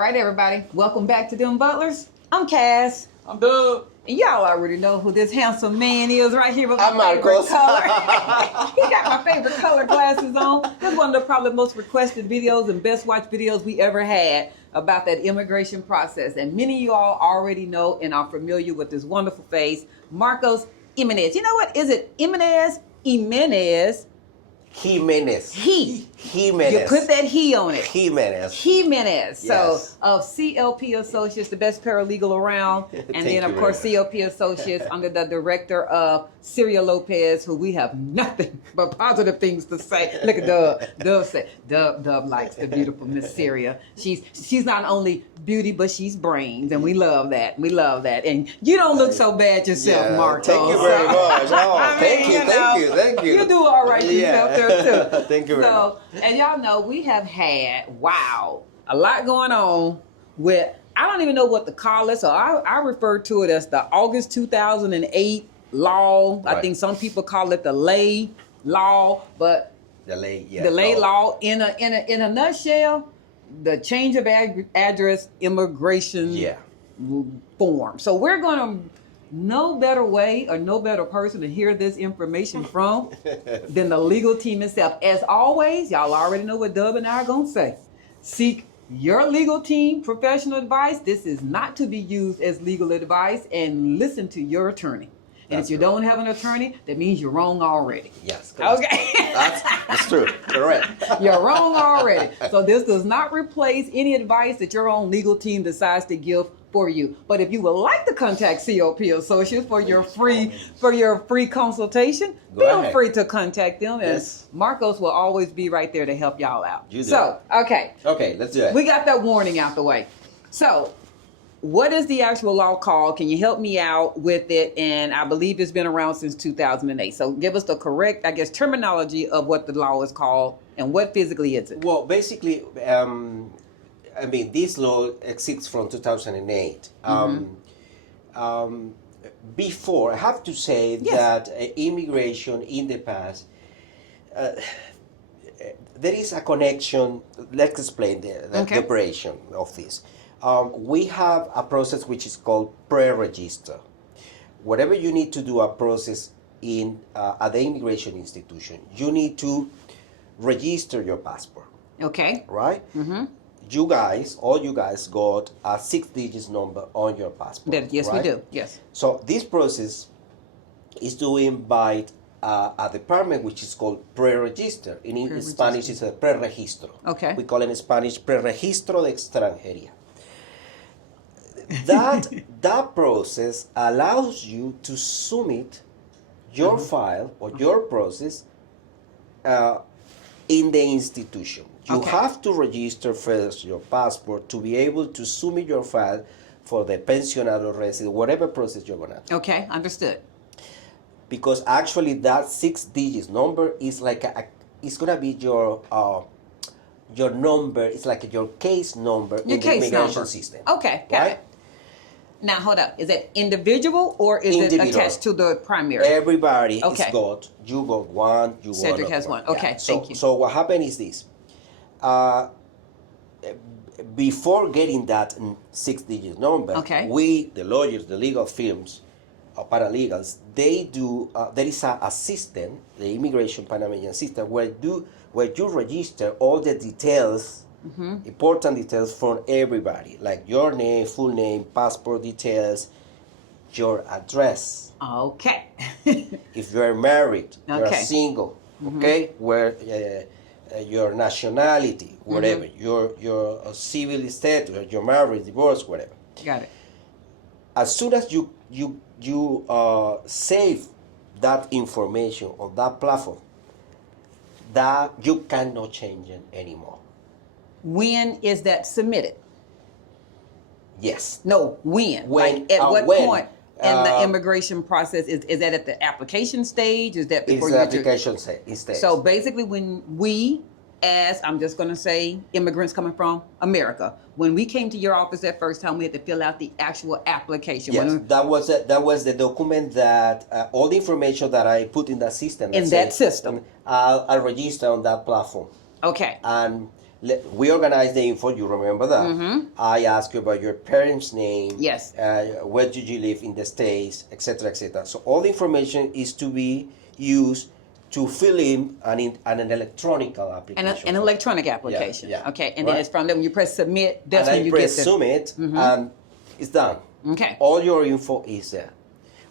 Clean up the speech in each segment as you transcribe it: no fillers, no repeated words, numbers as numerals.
All right, everybody, welcome back to DemButlers. I'm Cass. I'm Doug. And y'all already know who this handsome man is right here with I'm my favorite Marcos. color. He got my favorite color glasses on. This is one of the probably most requested videos and best watched videos we ever had about that immigration process. And many of you all already know and are familiar with this wonderful face, Marcos Jimenez. You know what? Is it Jimenez? Jimenez. Jimenez. You put that he on it. Jimenez. Jimenez. So Yes. of CLP Associates, the best paralegal around, and then of course CLP Associates under the director of Syria Lopez, who we have nothing but positive things to say. Look at Dub. Dub likes the beautiful Miss Syria. She's not only beauty, but she's brains, and we love that. We love that. And you don't look so bad yourself, Marcos. Thank you very much. Oh, thank you. You do all right yourself there too. Thank you very much. And y'all know we have had, a lot going on with, I don't even know what to call it, so I refer to it as the August 2008 law. Right. I think some people call it the Ley law, but The Ley law in a nutshell, the change of address immigration form. So we're going to, no better way or no better person to hear this information from than the legal team itself. As always, y'all already know what Dub and I are going to say. Seek your legal team professional advice. This is not to be used as legal advice, and listen to your attorney. And if you don't have an attorney, that means you're wrong already. Yes. Correct. Okay. That's true. Correct. You're wrong already. So this does not replace any advice that your own legal team decides to give for you. But if you would like to contact CLP Associates for your free consultation, feel free to contact them. And Marcos will always be right there to help y'all out. Okay, let's do it. we got that warning out the way. So what is the actual law called? Can you help me out with it? And I believe it's been around since 2008. So give us the correct, terminology of what the law is called and what physically is it? Well, basically, this law exists from 2008. Before, I have to say that immigration in the past, there is a connection. Let's explain the operation of this. We have a process which is called pre-register. Whatever you need to do a process in at the immigration institution, you need to register your passport. Okay. Right? Mm-hmm. All you guys got a 6-digit number on your passport. Yes, right? we do. Yes. So this process is doing by a department which is called pre-register. In Spanish, it's a pre-registro. Okay. We call it in Spanish pre-registro de extranjería. That process allows you to submit your file or your process in the institution. You have to register first your passport to be able to submit your file for the pensionado resident, whatever process you're gonna do. Okay, understood. Because actually that 6-digit number is like it's gonna be your number. It's like your case number in the immigration system. Okay, got it. Now hold up. Is it individual or is it attached to the primary? Everybody is got. You got one. Cedric has one. Okay, thank you. So what happened is this. Before getting that 6-digit number, we, the lawyers, the legal firms, paralegals, they do. There is a system, the immigration Panamanian system, where you register all the details. Important details from everybody, like your name, full name, passport details, your address. Okay. If you're married, you're single, where your nationality, whatever, your civil status, you're married, divorced, whatever. Got it. As soon as you save that information on that platform, that you cannot change it anymore. When is that submitted? Yes. No, when? Like at what point in the immigration process? Is that at the application stage? Is that before it's the application stage? So basically when we, as I'm just going to say, immigrants coming from America, when we came to your office that first time, we had to fill out the actual application. Yes, that was the document that all the information that I put in that system. In that system. I'll register on that platform. Okay. And we organize the info. You remember that? I ask you about your parents' name. Yes. Where did you live in the States, etc., etc. So all the information is to be used to fill in an electronic application. An electronic application. Yeah. Okay. And then it's from them. You press submit. That's when you press get submit, and it's done. Okay. All your info is there.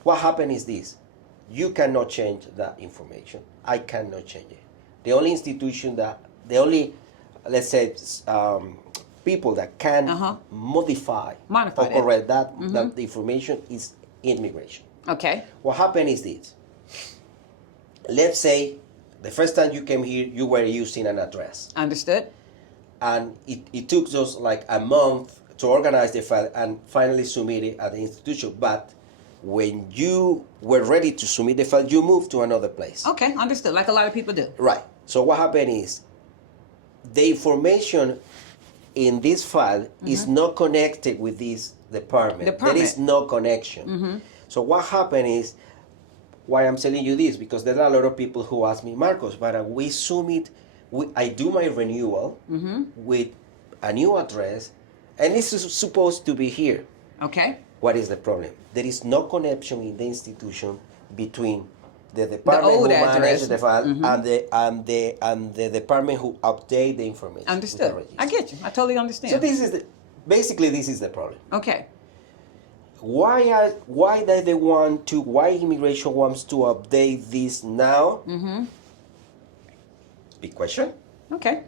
What happened is this: you cannot change that information. I cannot change it. The only institution let's say, people that can modify or correct that the information is immigration. Okay. What happened is this. Let's say the first time you came here, you were using an address. Understood. And it took just like a month to organize the file and finally submit it at the institution. But when you were ready to submit the file, you moved to another place. Okay, understood. Like a lot of people do. Right. So what happened is the information in this file is not connected with this department. There is no connection. So what happened is, why I'm telling you this, because there are a lot of people who ask me, Marcos, but we submit, I do my renewal with a new address, and this is supposed to be here. Okay. What is the problem? There is no connection in the institution between the department who manages the file and the department who update the information. Understood. I get you. I totally understand. So this is basically this is the problem. Okay. Why immigration wants to update this now? Big question. Okay.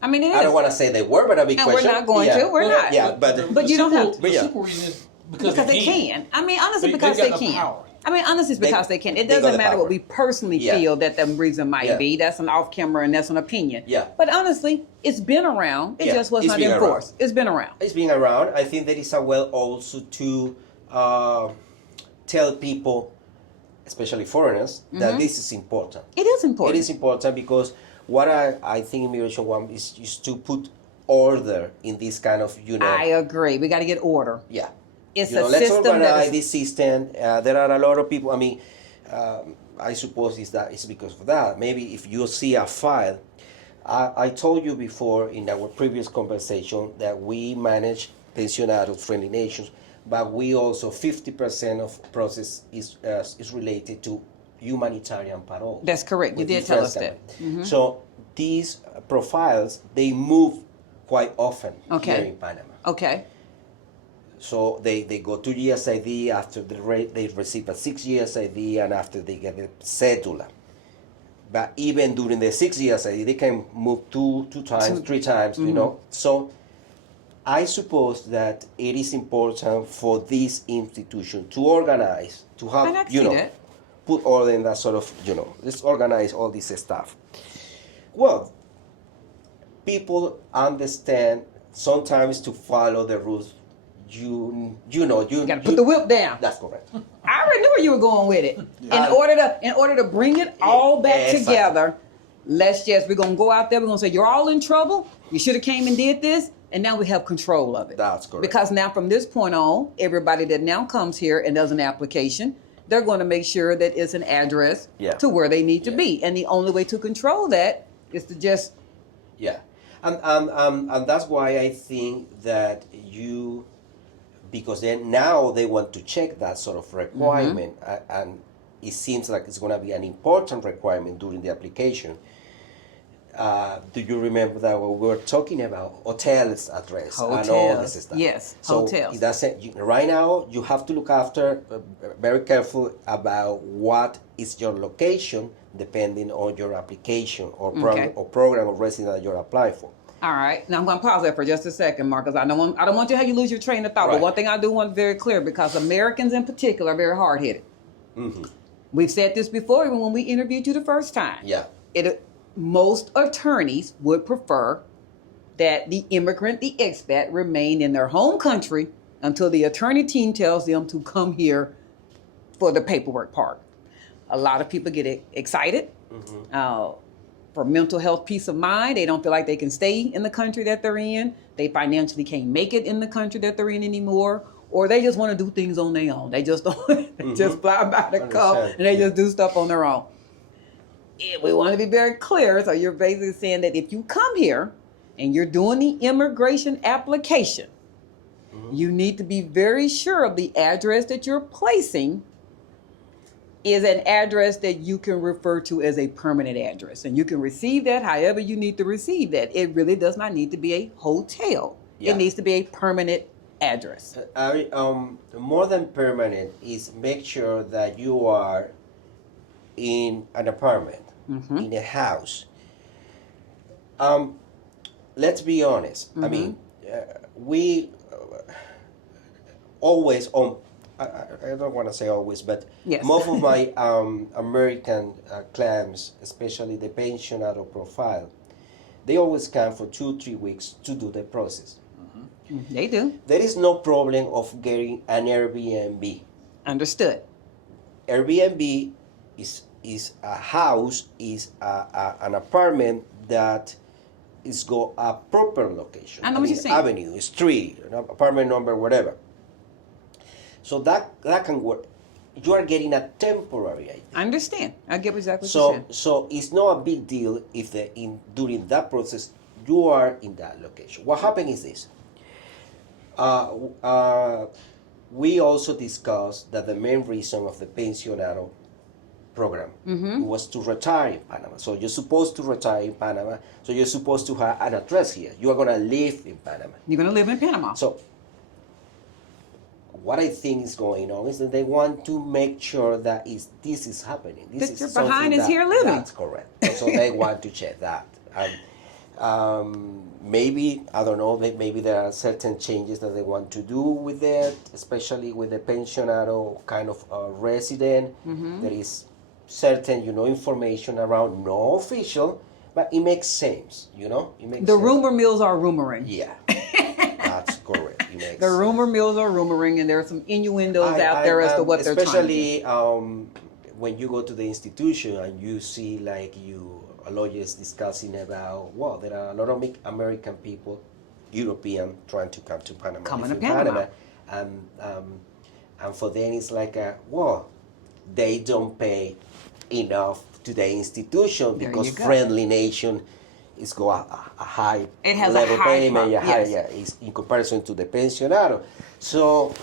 I mean, it is. I don't want to say the word, but a big question. We're not going to. We're not. Yeah, but you don't have to. The simple reason is because they can. I mean, honestly, because they can. Power. I mean, honestly, it's because they can. It doesn't matter what we personally feel that the reason might be. That's an off camera and that's an opinion. Yeah. But honestly, it's been around. It just was not enforced. It's been around. It's been around. I think there is a way also to tell people, especially foreigners, that this is important. It is important. It is important because what I think immigration wants is to put order in this kind of, I agree. We got to get order. Yeah. It's let's organize this system. There are a lot of people. I mean, I suppose it's because of that. Maybe if you see a file, I told you before in our previous conversation that we manage pensionados, friendly nations, but we also 50% of process is related to humanitarian parole. That's correct. You did tell us that. So these profiles, they move quite often here in Panama. Okay. So they go 2 years ID, after they receive a 6 years ID, and after they get a cédula. But even during the 6 years ID, they can move two times, 3 times, you know. So I suppose that it is important for this institution to organize, to have, put order in that sort of, let's organize all this stuff. Well, people understand sometimes to follow the rules. You gotta put the whip down. That's correct. I already knew where you were going with it. In order to bring it all back together, we're gonna go out there. We're gonna say you're all in trouble. You should have came and did this, and now we have control of it. That's correct. Because now from this point on, everybody that now comes here and does an application, they're going to make sure that it's an address to where they need to be, and the only way to control that is to just and that's why I think that because then now they want to check that sort of requirement, and it seems like it's going to be an important requirement during the application. Do you remember that we were talking about hotels address and all this stuff? Yes, so hotels. It doesn't, right now, you have to look after, very careful about what is your location depending on your application or program or residence that you're applying for. All right. Now I'm going to pause there for just a second, Marcus. I don't want to have you lose your train of thought. Right. But one thing I do want very clear, because Americans in particular are very hard-headed. We've said this before, even when we interviewed you the first time. Yeah. Most attorneys would prefer that the immigrant, the expat, remain in their home country until the attorney team tells them to come here for the paperwork part. A lot of people get excited. For mental health, peace of mind. They don't feel like they can stay in the country that they're in. They financially can't make it in the country that they're in anymore. Or they just want to do things on their own. They just don't just fly by the cup and they just do stuff on their own. We want to be very clear. So you're basically saying that if you come here and you're doing the immigration application, you need to be very sure of the address that you're placing is an address that you can refer to as a permanent address. And you can receive that however you need to receive that. It really does not need to be a hotel. Yeah. It needs to be a permanent address. More than permanent is make sure that you are in an apartment, in a house. Let's be honest. I mean, we always I don't want to say always, but yes. Most of my American clients, especially the pensionado profile, they always come for 2-3 weeks to do the process. They do. There is no problem of getting an Airbnb. Understood. Airbnb is a house, is an apartment that is got a proper location. I know what you're saying. Avenue, street, apartment number, whatever. So that can work. You are getting a temporary ID. I understand. I get exactly what you're saying. So it's not a big deal if during that process you are in that location. What happened is this. We also discussed that the main reason of the pensionado program was to retire in Panama. So you're supposed to retire in Panama. So you're supposed to have an address here. You are going to live in Panama. You're going to live in Panama. So what I think is going on is that they want to make sure that this is happening. This is you're behind is here living. That's correct. So they want to check that. Maybe, I don't know, maybe there are certain changes that they want to do with it, especially with the pensionado kind of resident. There is certain, information around, no official, but it makes sense, It makes the sense. Rumor mills are rumoring. Yeah, that's correct. The rumor mills are rumoring, and there are some innuendos out there as to what they're trying to do. Especially when you go to the institution and you see lawyers discussing about, there are a lot of American people, European, trying to come to Panama. Coming to Panama. And for them it's like, they don't pay enough to the institution because friendly nation is got a high level payment, is in comparison to the pensionado. So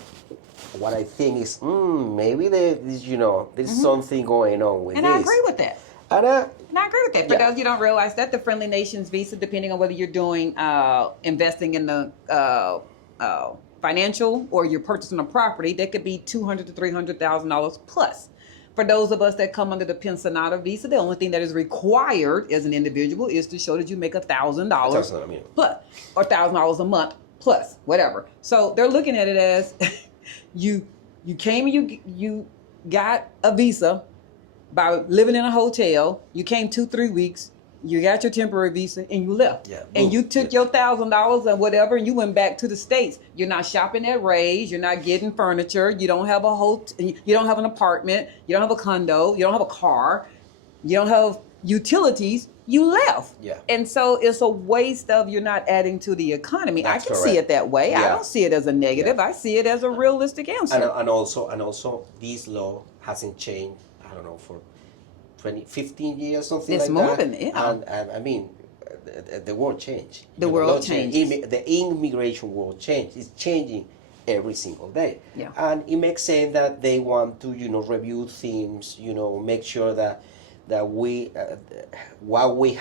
what I think is, maybe there's something going on with this. And I agree with that. And I agree with that. For those you don't realize that the Friendly Nations visa, depending on whether you're doing investing in the financial or you're purchasing a property, that could be $200,000 to $300,000 plus. For those of us that come under the pensionado visa, the only thing that is required as an individual is to show that you make $1,000 plus, or $1,000 a month plus, whatever. So they're looking at it as you came and you got a visa by living in a hotel. You came 2-3 weeks. You got your temporary visa and you left. Yeah, and you took your $1,000 or whatever and you went back to the States. You're not shopping at Ray's. You're not getting furniture. You don't have a hotel. You don't have an apartment. You don't have a condo. You don't have a car. You don't have utilities. You left. Yeah. And so it's a waste of you're not adding to the economy. That's I can correct. See it that way. Yeah. I don't see it as a negative. Yeah. I see it as a realistic answer. And also this law hasn't changed, I don't know, for 15 years, something it's like more that. Than, yeah. And I mean, the world changed. The world changes. The immigration world changed. It's changing every single day. Yeah. And it makes sense that they want to, review things, make sure that we what we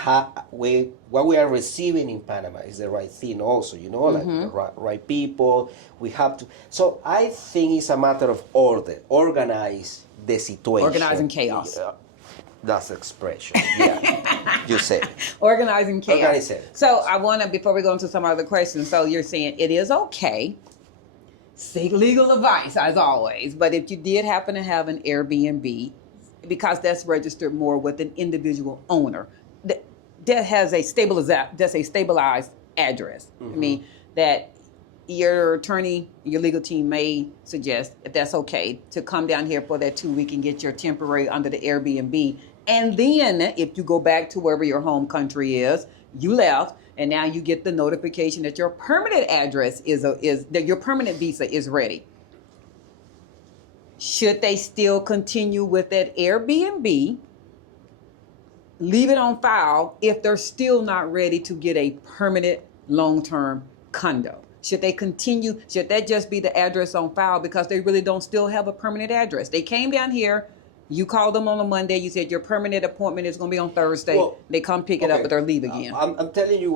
are receiving in Panama is the right thing also, like the right people. We have to. So I think it's a matter of order, organize the situation. Organizing chaos. That's the expression. Yeah, you said it. Organizing chaos. Organize. So I want to, before we go into some other questions, so you're saying it is okay, seek legal advice as always, but if you did happen to have an Airbnb, because that's registered more with an individual owner, that has a stabilized address. I mean, that your attorney, your legal team may suggest, if that's okay, to come down here for that 2 week and get your temporary under the Airbnb. And then if you go back to wherever your home country is, you left, and now you get the notification that your permanent address that your permanent visa is ready. Should they still continue with that Airbnb leave it on file if they're still not ready to get a permanent long-term condo? Should they continue? Should that just be the address on file because they really don't still have a permanent address? They came down here. You called them on a Monday. You said your permanent appointment is going to be on Thursday. Well, they come pick it up, but they're leave again. I'm telling you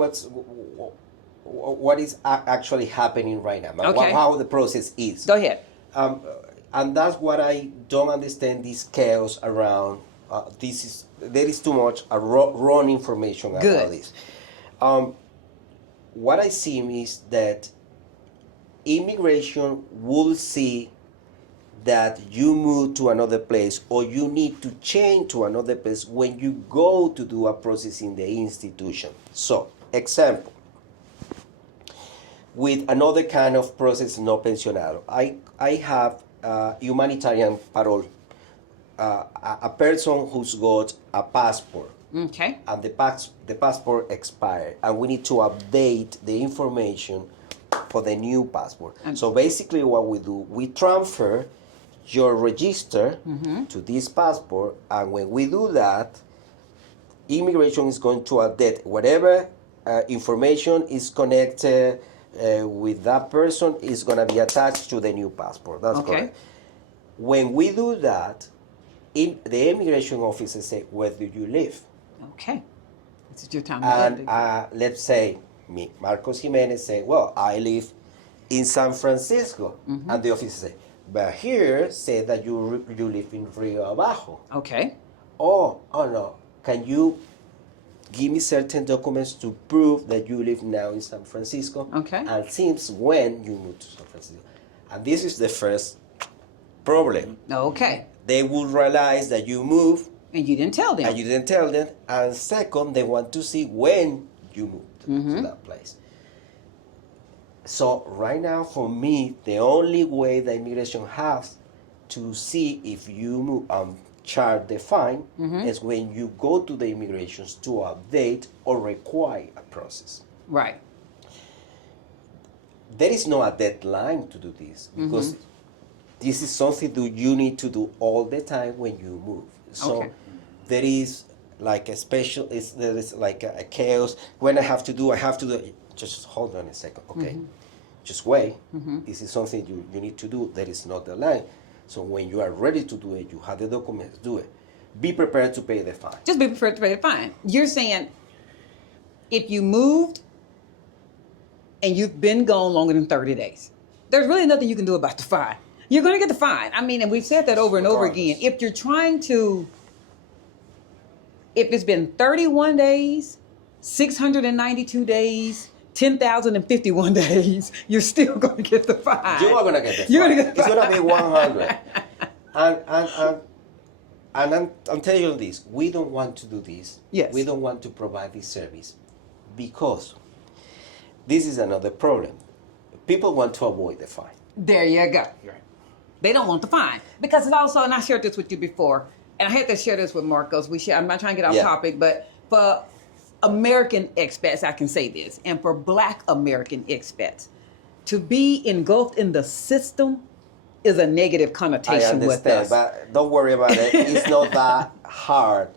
what is actually happening right now. Okay. How the process is. Go ahead. And that's what I don't understand. This chaos around there is too much wrong information about this. What I see is that immigration will see that you move to another place or you need to change to another place when you go to do a process in the institution. So, example, with another kind of process, no pensionado. I have humanitarian parole, a person who's got a passport. Okay. And the passport expired, and we need to update the information for the new passport. So basically what we do, we transfer your register to this passport, and when we do that, immigration is going to update whatever information is connected with that person is going to be attached to the new passport. That's correct. When we do that, the immigration officer say, where do you live? Okay. This is your time. And let's say me, Marcos Jimenez, say, well, I live in San Francisco. And the officer say, but here say that you live in Rio Abajo. Okay. Oh no. Can you give me certain documents to prove that you live now in San Francisco? Okay. And since when you moved to San Francisco? And this is the first problem. Okay. They will realize that you moved. And you didn't tell them. And second, they want to see when you moved to that place. So right now, for me, the only way the immigration has to see if you move charge the fine is when you go to the immigrations to update or require a process. Right. There is no a deadline to do this because this is something that you need to do all the time when you move. So there is like there is like a chaos. When I have to do it. Just hold on a second, okay? Just wait. This is something you need to do. There is not the line. So when you are ready to do it, you have the documents, do it. Be prepared to pay the fine. Just be prepared to pay the fine. You're saying if you moved and you've been gone longer than 30 days, there's really nothing you can do about the fine. You're going to get the fine. I mean, and we've said that over and over again. If you're trying to, if it's been 31 days, 692 days, 10,051 days, you're still going to get the fine. You are going to get the fine. It's going to be 100. And I'm telling you this, we don't want to do this. Yes. We don't want to provide this service because this is another problem. People want to avoid the fine. There you go. They don't want the fine. Because it's also, and I shared this with you before, and I had to share this with Marcos. I'm not trying to get off topic, but for American expats, I can say this, and for Black American expats, to be engulfed in the system is a negative connotation with us. But don't worry about it. It's not that hard.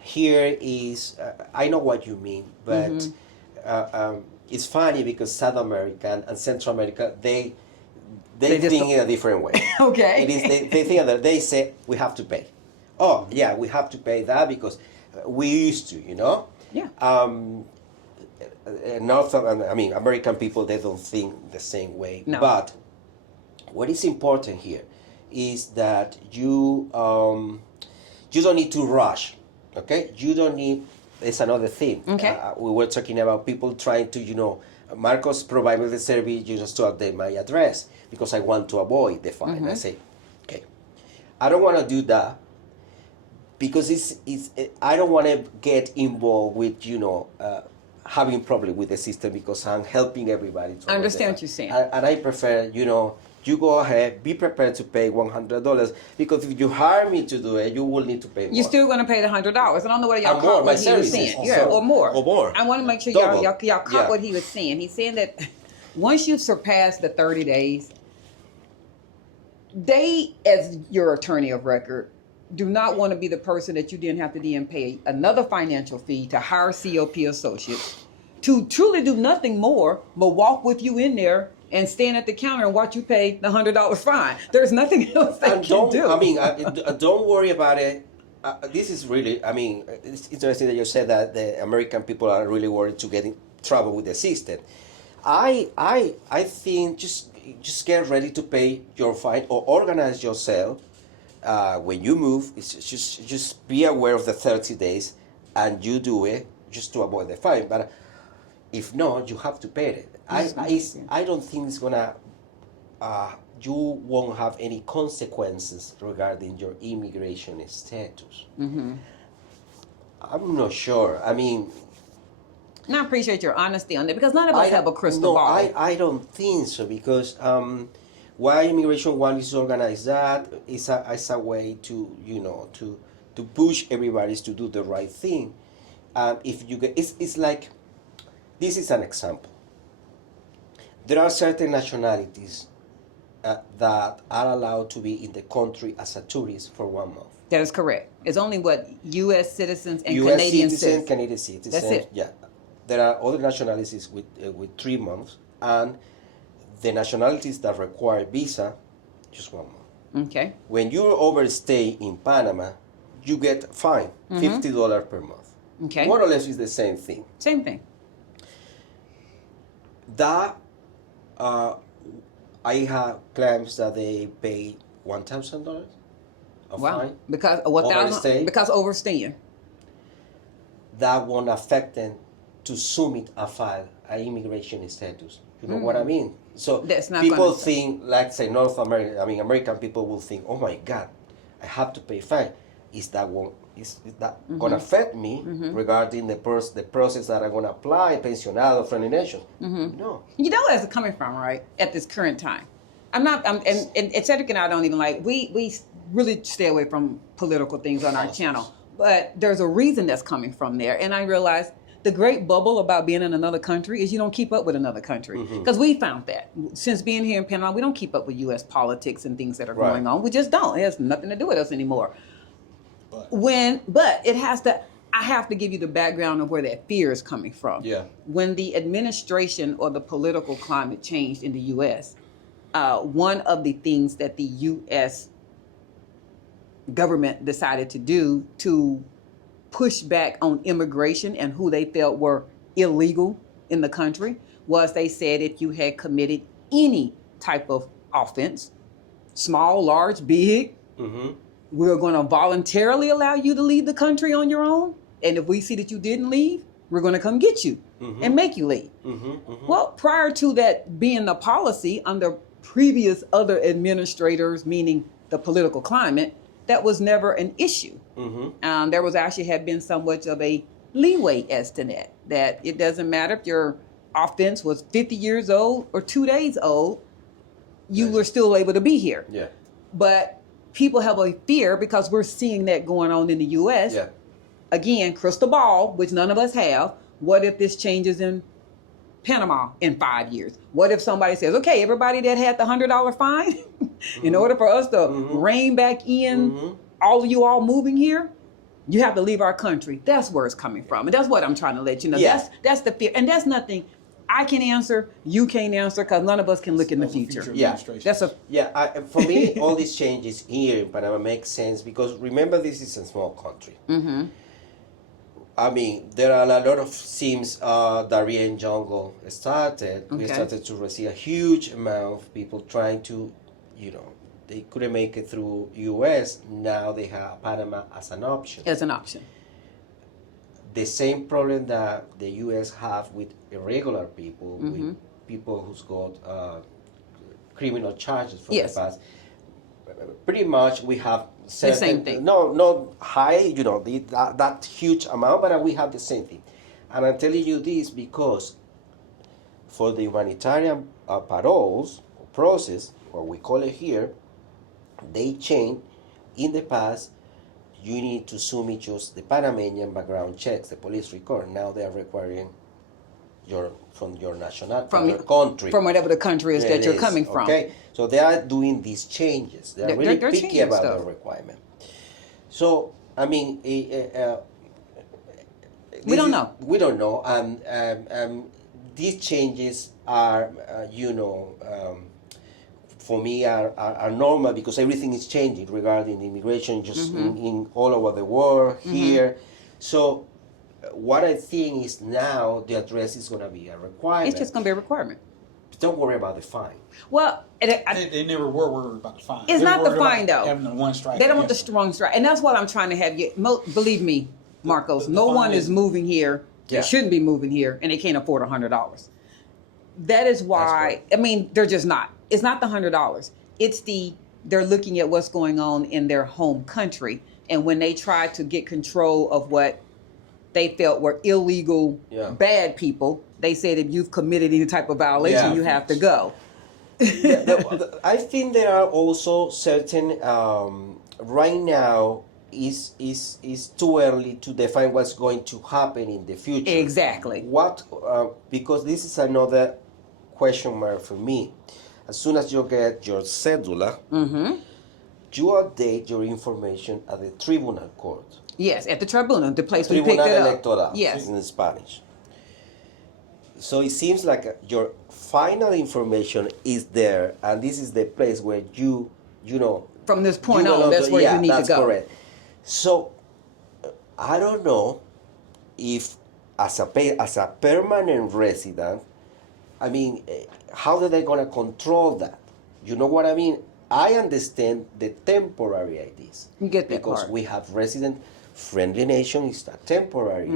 Here is, I know what you mean, but it's funny because South America and Central America, they think in a different way. Okay. It is, they think that they say, we have to pay. Oh, yeah, we have to pay that because we used to, you know? Yeah. American people, they don't think the same way. No. But what is important here is that you don't need to rush, okay? You don't need, it's another thing. Okay. We were talking about people trying to, Marcos provided the service just to update my address because I want to avoid the fine. I say, okay, I don't want to do that because I don't want to get involved with, having problem with the system because I'm helping everybody. I understand what you're saying. And I prefer, you go ahead, be prepared to pay $100 because if you hire me to do it, you will need to pay more. You're still going to pay the $100. I don't know what y'all caught what he was saying. Or more. I want to make sure y'all caught what he was saying. He's saying that once you've surpassed the 30 days, they, as your attorney of record, do not want to be the person that you didn't have to then pay another financial fee to hire CLP Associates to truly do nothing more but walk with you in there and stand at the counter and watch you pay the $100 fine. There's nothing else they can do. I mean, don't worry about it. This is really, I mean, it's interesting that you said that the American people are really worried to get in trouble with the system. I think just get ready to pay your fine or organize yourself when you move. It's just be aware of the 30 days and you do it just to avoid the fine. But if not, you have to pay it. I don't think it's gonna. You won't have any consequences regarding your immigration status. Mm-hmm. I'm not sure. I mean, and I appreciate your honesty on that because none of us have a crystal ball. I don't think so because why Immigration One is organized that is a way to to push everybody to do the right thing. If you get it's like this is an example. There are certain nationalities that are allowed to be in the country as a tourist for 1 month. That is correct. It's only what U.S. citizens and US Canadian citizens. Canadian citizens. That's it. Yeah. There are other nationalities with 3 months, and the nationalities that require visa, just 1 month. Okay. When you overstay in Panama, you get fined $50 per month. Okay. More or less is the same thing. Same thing. That I have claims that they pay $1,000 a fine because overstaying. That won't affect them to submit a file, an immigration status. You know what I mean? So people think, like say North America, I mean American people will think, oh my God, I have to pay fine. Is that gonna affect me regarding the process that I'm gonna apply, pensionado, Friendly Nations? No. You know where it's coming from, right? At this current time. And Cedric and I don't even we really stay away from political things on our channel. But there's a reason that's coming from there. And I realized the great bubble about being in another country is you don't keep up with another country. Because we found that. Since being here in Panama, we don't keep up with U.S. politics and things that are going on. We just don't. It has nothing to do with us anymore. But it has to, I have to give you the background of where that fear is coming from. Yeah. When the administration or the political climate changed in the U.S., one of the things that the U.S. government decided to do to push back on immigration and who they felt were illegal in the country was they said if you had committed any type of offense, small, large, big, we're going to voluntarily allow you to leave the country on your own. And if we see that you didn't leave, we're going to come get you and make you leave. Well, prior to that being the policy under previous other administrators, meaning the political climate, that was never an issue. There was actually had been somewhat of a leeway as to that it doesn't matter if your offense was 50 years old or 2 days old, you were still able to be here. Yeah. But people have a fear because we're seeing that going on in the U.S. Yeah. Again, crystal ball, which none of us have. What if this changes in Panama in 5 years? What if somebody says, okay, everybody that had the $100 fine, in order for us to rein back in all of you all moving here, you have to leave our country. That's where it's coming from. And that's what I'm trying to let you know. Yeah. That's the fear. And that's nothing I can answer, you can't answer, because none of us can look in the future. Yeah, for me, all these changes here in Panama make sense because remember, this is a small country. I mean, there are a lot of SIMs Darien Jungle started. We started to receive a huge amount of people trying to, they couldn't make it through U.S. Now they have Panama as an option. As an option. The same problem that the U.S. have with irregular people, with people who's got criminal charges from the past. Pretty much we have the same thing. Not high, that huge amount, but we have the same thing. And I'm telling you this because for the humanitarian paroles process, what we call it here, they changed in the past. You need to submit just the Panamanian background checks, the police record. Now they are requiring from your country. From whatever the country is that you're coming from. Okay, so they are doing these changes. They are really picky about the requirement. So, I mean, we don't know. We don't know, and these changes are, for me are normal because everything is changing regarding immigration just in all over the world here. So what I think is now the address is going to be a requirement. It's just going to be a requirement. Don't worry about the fine. Well, they never were worried about the fine. It's not the fine though. Having the one strike. They don't want the strong strike, and that's what I'm trying to have. Believe me, Marcos, no one is moving here. They shouldn't be moving here, and they can't afford $100. That is why. I mean, they're just not. It's not the $100. It's they're looking at what's going on in their home country, and when they try to get control of what they felt were illegal, bad people, they said if you've committed any type of violation, you have to go. I think there are also certain right now is too early to define what's going to happen in the future. Exactly. Because this is another question mark for me. As soon as you get your cedula, you update your information at the tribunal court. Yes, at the tribunal, the place we picked it Tribunal up. Electoral, Yes, in Spanish. So it seems like your final information is there, and this is the place where you know. From this point on, that's where you need to go. That's correct. So I don't know if as a permanent resident, I mean, how are they going to control that? You know what I mean? I understand the temporary IDs. You get that because part. we have resident friendly nation is a temporary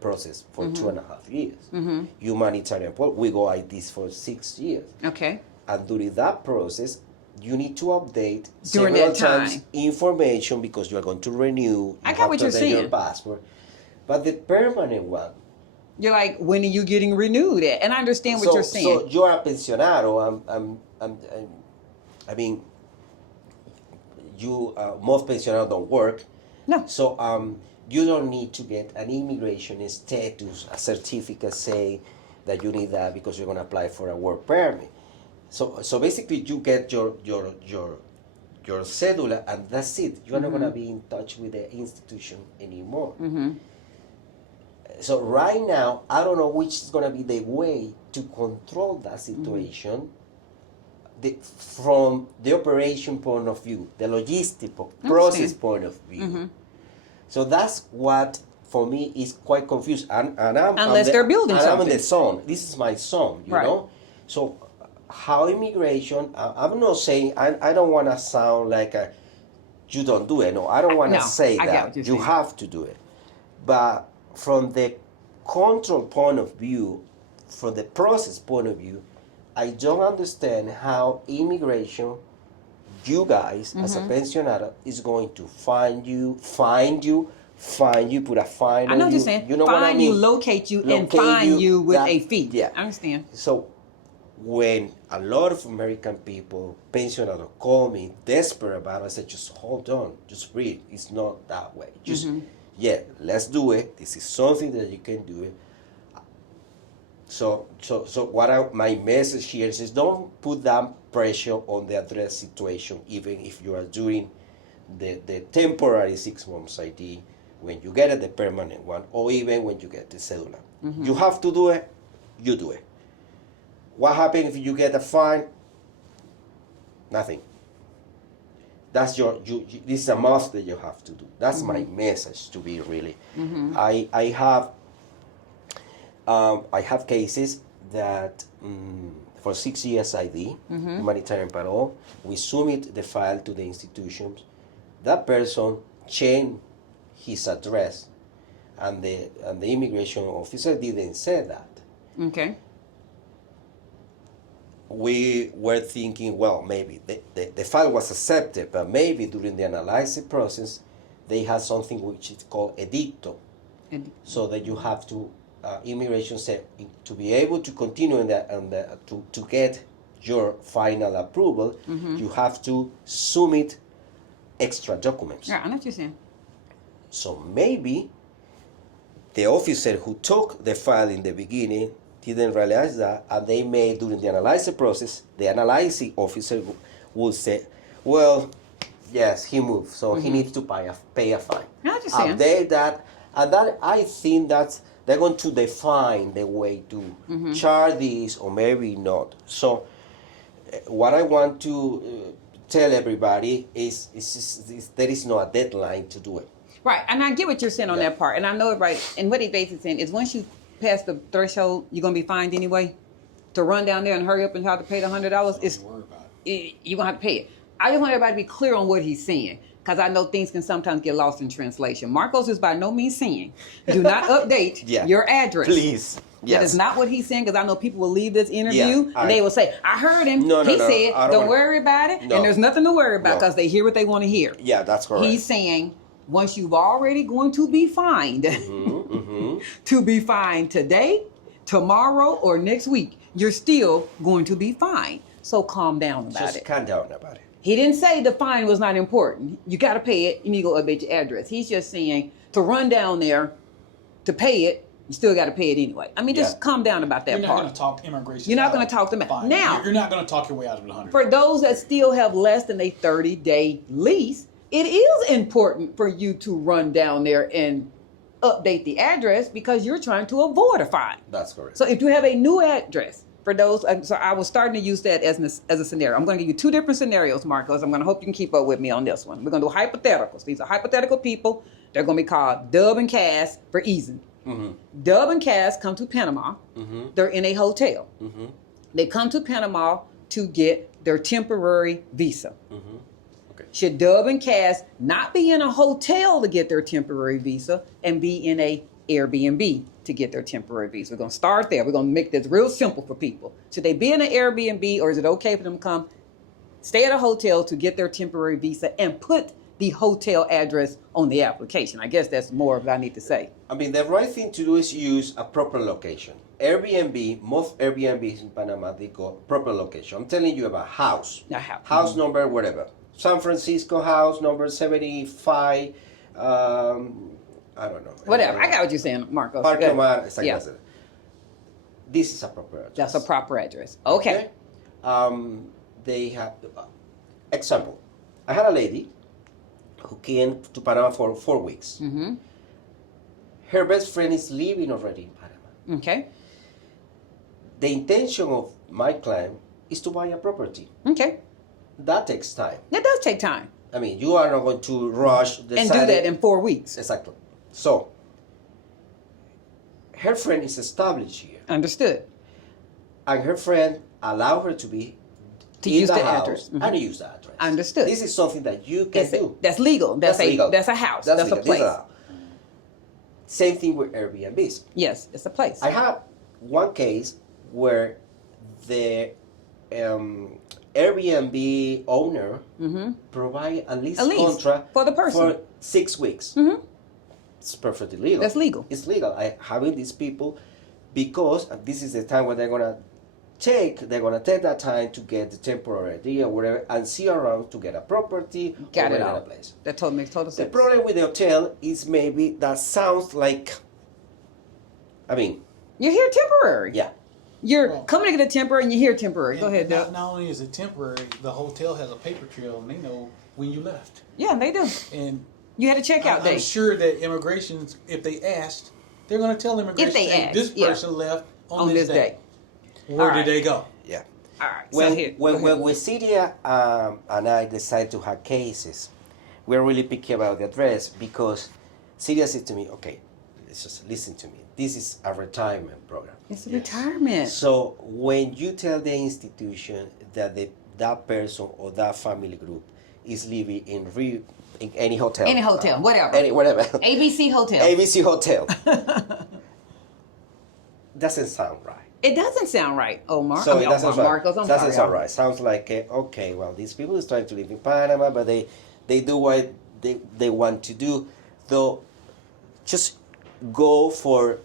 process for 2.5 years. Humanitarian we go IDs for 6 years. Okay. And during that process, you need to update During several that time. times information because you are going to renew. I got what you're saying. Your passport, but the permanent one. You're like, when are you getting renewed at? And I understand what you're saying. So you are a pensionado. I mean, you most pensionados don't work. No. So you don't need to get an immigration status, a certificate say that you need that because you're going to apply for a work permit. So basically, you get your cedula, and that's it. You're not going to be in touch with the institution anymore. So right now, I don't know which is going to be the way to control that situation. From the operation point of view, the logistic process point of view. So that's what, for me, is quite confused. And Unless they're building something. I'm in the zone. This is my zone, you know? So how immigration, I'm not saying, I don't want to sound like you don't do it. No, I don't want to say that. You have to do it. But from the control point of view, from the process point of view, I don't understand how immigration, you guys, as a pensionado, is going to find you, put a fine on you. I know what you're saying. You know find what I mean? you, locate you, and find you with a fee. Yeah. I understand. So when a lot of American people, pensionados, call me desperate about it, I said, just hold on, just breathe. It's not that way. Just, let's do it. This is something that you can do it. So my message here is don't put that pressure on the address situation, even if you are doing the temporary 6 months ID, when you get the permanent one, or even when you get the cedula. You have to do it, you do it. What happens if you get a fine? Nothing. That's this is a must that you have to do. That's my message to be really. I have cases that for 6 years ID, humanitarian parole, we submit the file to the institutions. That person changed his address, and the immigration officer didn't say that. Okay. We were thinking, well, maybe the file was accepted, but maybe during the analysis process, they had something which is called edicto, so that you have to immigration said to be able to continue in to get your final approval, you have to submit extra documents. Yeah, I know what you're saying. So maybe the officer who took the file in the beginning didn't realize that, and they may, during the analysis process, the analyzing officer will say, well, Yes, he moved, so he needs to pay a fine. I understand. Update that, and that I think that they're going to define the way to charge this, or maybe not. So, what I want to tell everybody is there is no deadline to do it. Right, and I get what you're saying on that part, and I know it right. And what he basically saying is, once you pass the threshold, you're gonna be fined anyway. To run down there and hurry up and have to pay the $100, you're gonna have to pay it. I just want everybody to be clear on what he's saying, because I know things can sometimes get lost in translation. Marcos is by no means saying do not update your address. Please. Yes. That is not what he's saying, because I know people will leave this interview and they will say, I heard him. He said, don't worry about it. And there's nothing to worry about, because they hear what they want to hear. Yeah, that's correct. He's saying, once you've already going to be fined, to be fined today, tomorrow, or next week, you're still going to be fined. So calm down about it. Just calm down about it. He didn't say the fine was not important. You got to pay it. You need to go update your address. He's just saying to run down there to pay it, you still got to pay it anyway. I mean, just calm down about that part. You're not going to talk immigration. You're not going to talk them out. Now, you're not going to talk your way out of the 100. For those that still have less than a 30-day lease, it is important for you to run down there and update the address, because you're trying to avoid a fine. That's correct. So if you have a new address, for those, so I was starting to use that as a scenario. I'm going to give you two different scenarios, Marcos. I'm going to hope you can keep up with me on this one. We're going to do hypotheticals. These are hypothetical people. They're going to be called Dub and Cass for easy. Dub and Cass come to Panama. They're in a hotel. They come to Panama to get their temporary visa. Should Dub and Cass not be in a hotel to get their temporary visa and be in a Airbnb to get their temporary visa? We're going to start there. We're going to make this real simple for people. Should they be in an Airbnb, or is it okay for them to come stay at a hotel to get their temporary visa and put the hotel address on the application? I guess that's more of what I need to say. I mean, the right thing to do is use a proper location. Airbnb, most Airbnbs in Panama, they go proper location. I'm telling you about house. House number, whatever. San Francisco house number 75. I don't know. Whatever. I got what you're saying, Marcos. This is a proper address. That's a proper address. Okay. They have, example, I had a lady who came to Panama for 4 weeks. Her best friend is living already in Panama. Okay. The intention of my client is to buy a property. Okay. That takes time. It does take time. I mean, you are not going to rush and do that in 4 weeks. Exactly. So, her friend is established here. Understood. And her friend allowed her to be to use the address and use the address. Understood. This is something that you can do. That's legal. That's legal. That's a house. That's a place. Same thing with Airbnbs. Yes, it's a place. I have one case where the Airbnb owner provide a lease contract for the person for 6 weeks. It's perfectly legal. That's legal. It's legal. I having these people, because this is the time when they're gonna take that time to get the temporary ID or whatever, and see around to get a property or get a place. That makes total sense. The problem with the hotel is maybe that sounds like, I mean, you're here temporary. Yeah. You're coming to get a temporary, and you're here temporary. Go ahead, Doug. Not only is it temporary, the hotel has a paper trail, and they know when you left. Yeah, they do. And you had a checkout date. I'm sure that immigration, if they asked, they're going to tell immigration, this person left on this day. Where did they go? Yeah. All right. When Wesidia and I decided to have cases, we're really picky about the address, because Celia said to me, okay, let's just listen to me. This is a retirement program. It's a retirement. So when you tell the institution that that person or that family group is living in any hotel. Any hotel, whatever. Whatever. ABC Hotel. ABC Hotel. Doesn't sound right. It doesn't sound right, Omar. So it doesn't sound right. Sounds like, okay, well, these people is trying to live in Panama, but they do what they want to do. Though, just go for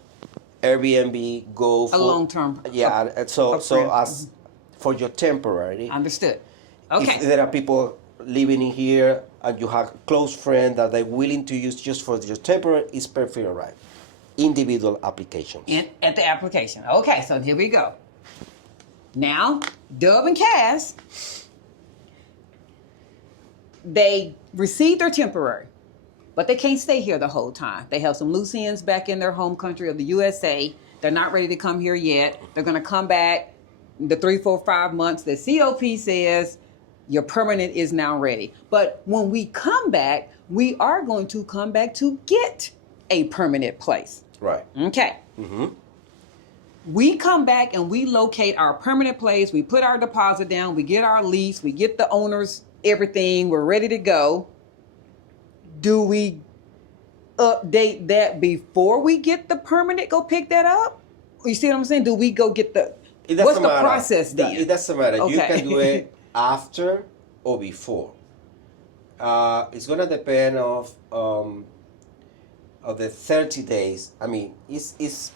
Airbnb, go for a long-term. Yeah, so as for your temporary. Understood. Okay. If there are people living in here and you have close friends that they're willing to use just for your temporary, it's perfectly right. Individual applications. At the application. Okay, so here we go. Now, Dub and Cass they receive their temporary, but they can't stay here the whole time. They have some loose ends back in their home country of the USA. They're not ready to come here yet. They're going to come back the 3, 4, 5 months. The CLP says your permanent is now ready. But when we come back, we are going to come back to get a permanent place. Right. Okay. Mm-hmm. We come back and we locate our permanent place. We put our deposit down. We get our lease. We get the owners, everything. We're ready to go. Do we update that before we get the permanent? Go pick that up? You see what I'm saying? Do we go get the... What's the process then? It doesn't matter. Okay. You can do it after or before. It's going to depend of the 30 days. I mean, it's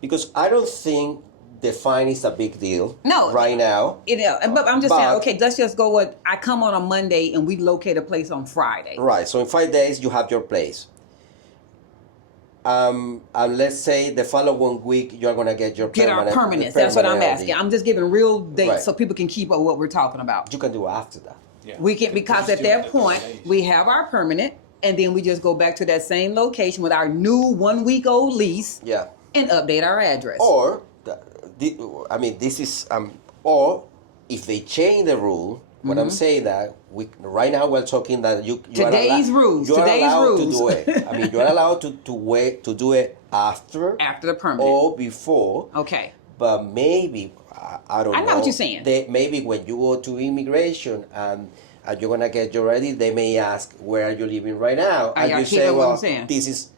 because I don't think the fine is a big deal right now. But I'm just saying, okay, let's just go with, I come on a Monday and we locate a place on Friday. Right, so in 5 days you have your place. And let's say the following week you're going to get your permanent. Get our permanents, that's what I'm asking. I'm just giving real dates so people can keep up what we're talking about. You can do after that. Yeah. We can, because at that point we have our permanent and then we just go back to that same location with our new 1-week-old lease and update our address. Or, this is, or if they change the rule, what I'm saying that right now we're talking that today's rules. You're allowed to do it. I mean, you're allowed to do it after the permit or before. Okay. But maybe I don't know. I know what you're saying. Maybe when you go to immigration and you're gonna get your ready, they may ask, "Where are you living right now?" And you say, "Well, this is."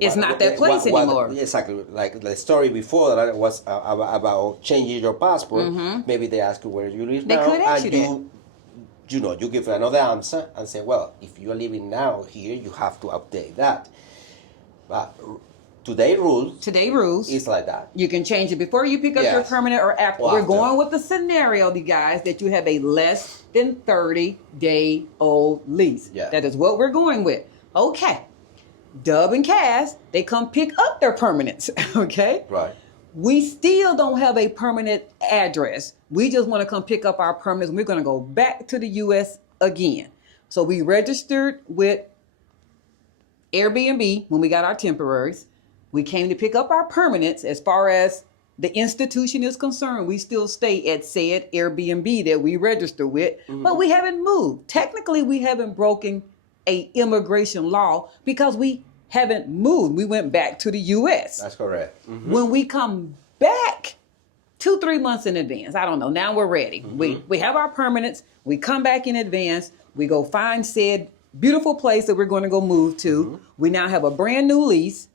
It's not that place anymore. Exactly, like the story before that was about changing your passport. Mm-hmm. Maybe they ask you where you live now, could ask you you give another answer and say, well, if you are living now here, you have to update that. But today's rules is like that. You can change it before you pick up your permanent or after. We're going with the scenario, you guys, that you have a less than 30-day-old lease. Yeah. That is what we're going with. Okay. Dub and Cass, they come pick up their permanents, okay? Right. We still don't have a permanent address. We just want to come pick up our permanents. We're going to go back to the U.S. again. So we registered with Airbnb when we got our temporaries. We came to pick up our permanents. As far as the institution is concerned, we still stay at said Airbnb that we register with, but we haven't moved. Technically, we haven't broken a immigration law because we haven't moved. We went back to the U.S. That's correct. Mm-hmm. When we come back 2-3 months in advance, I don't know, now we're ready. Mm-hmm. We have our permanents. We come back in advance. We go find said beautiful place that we're going to go move to. Mm-hmm. We now have a brand new lease.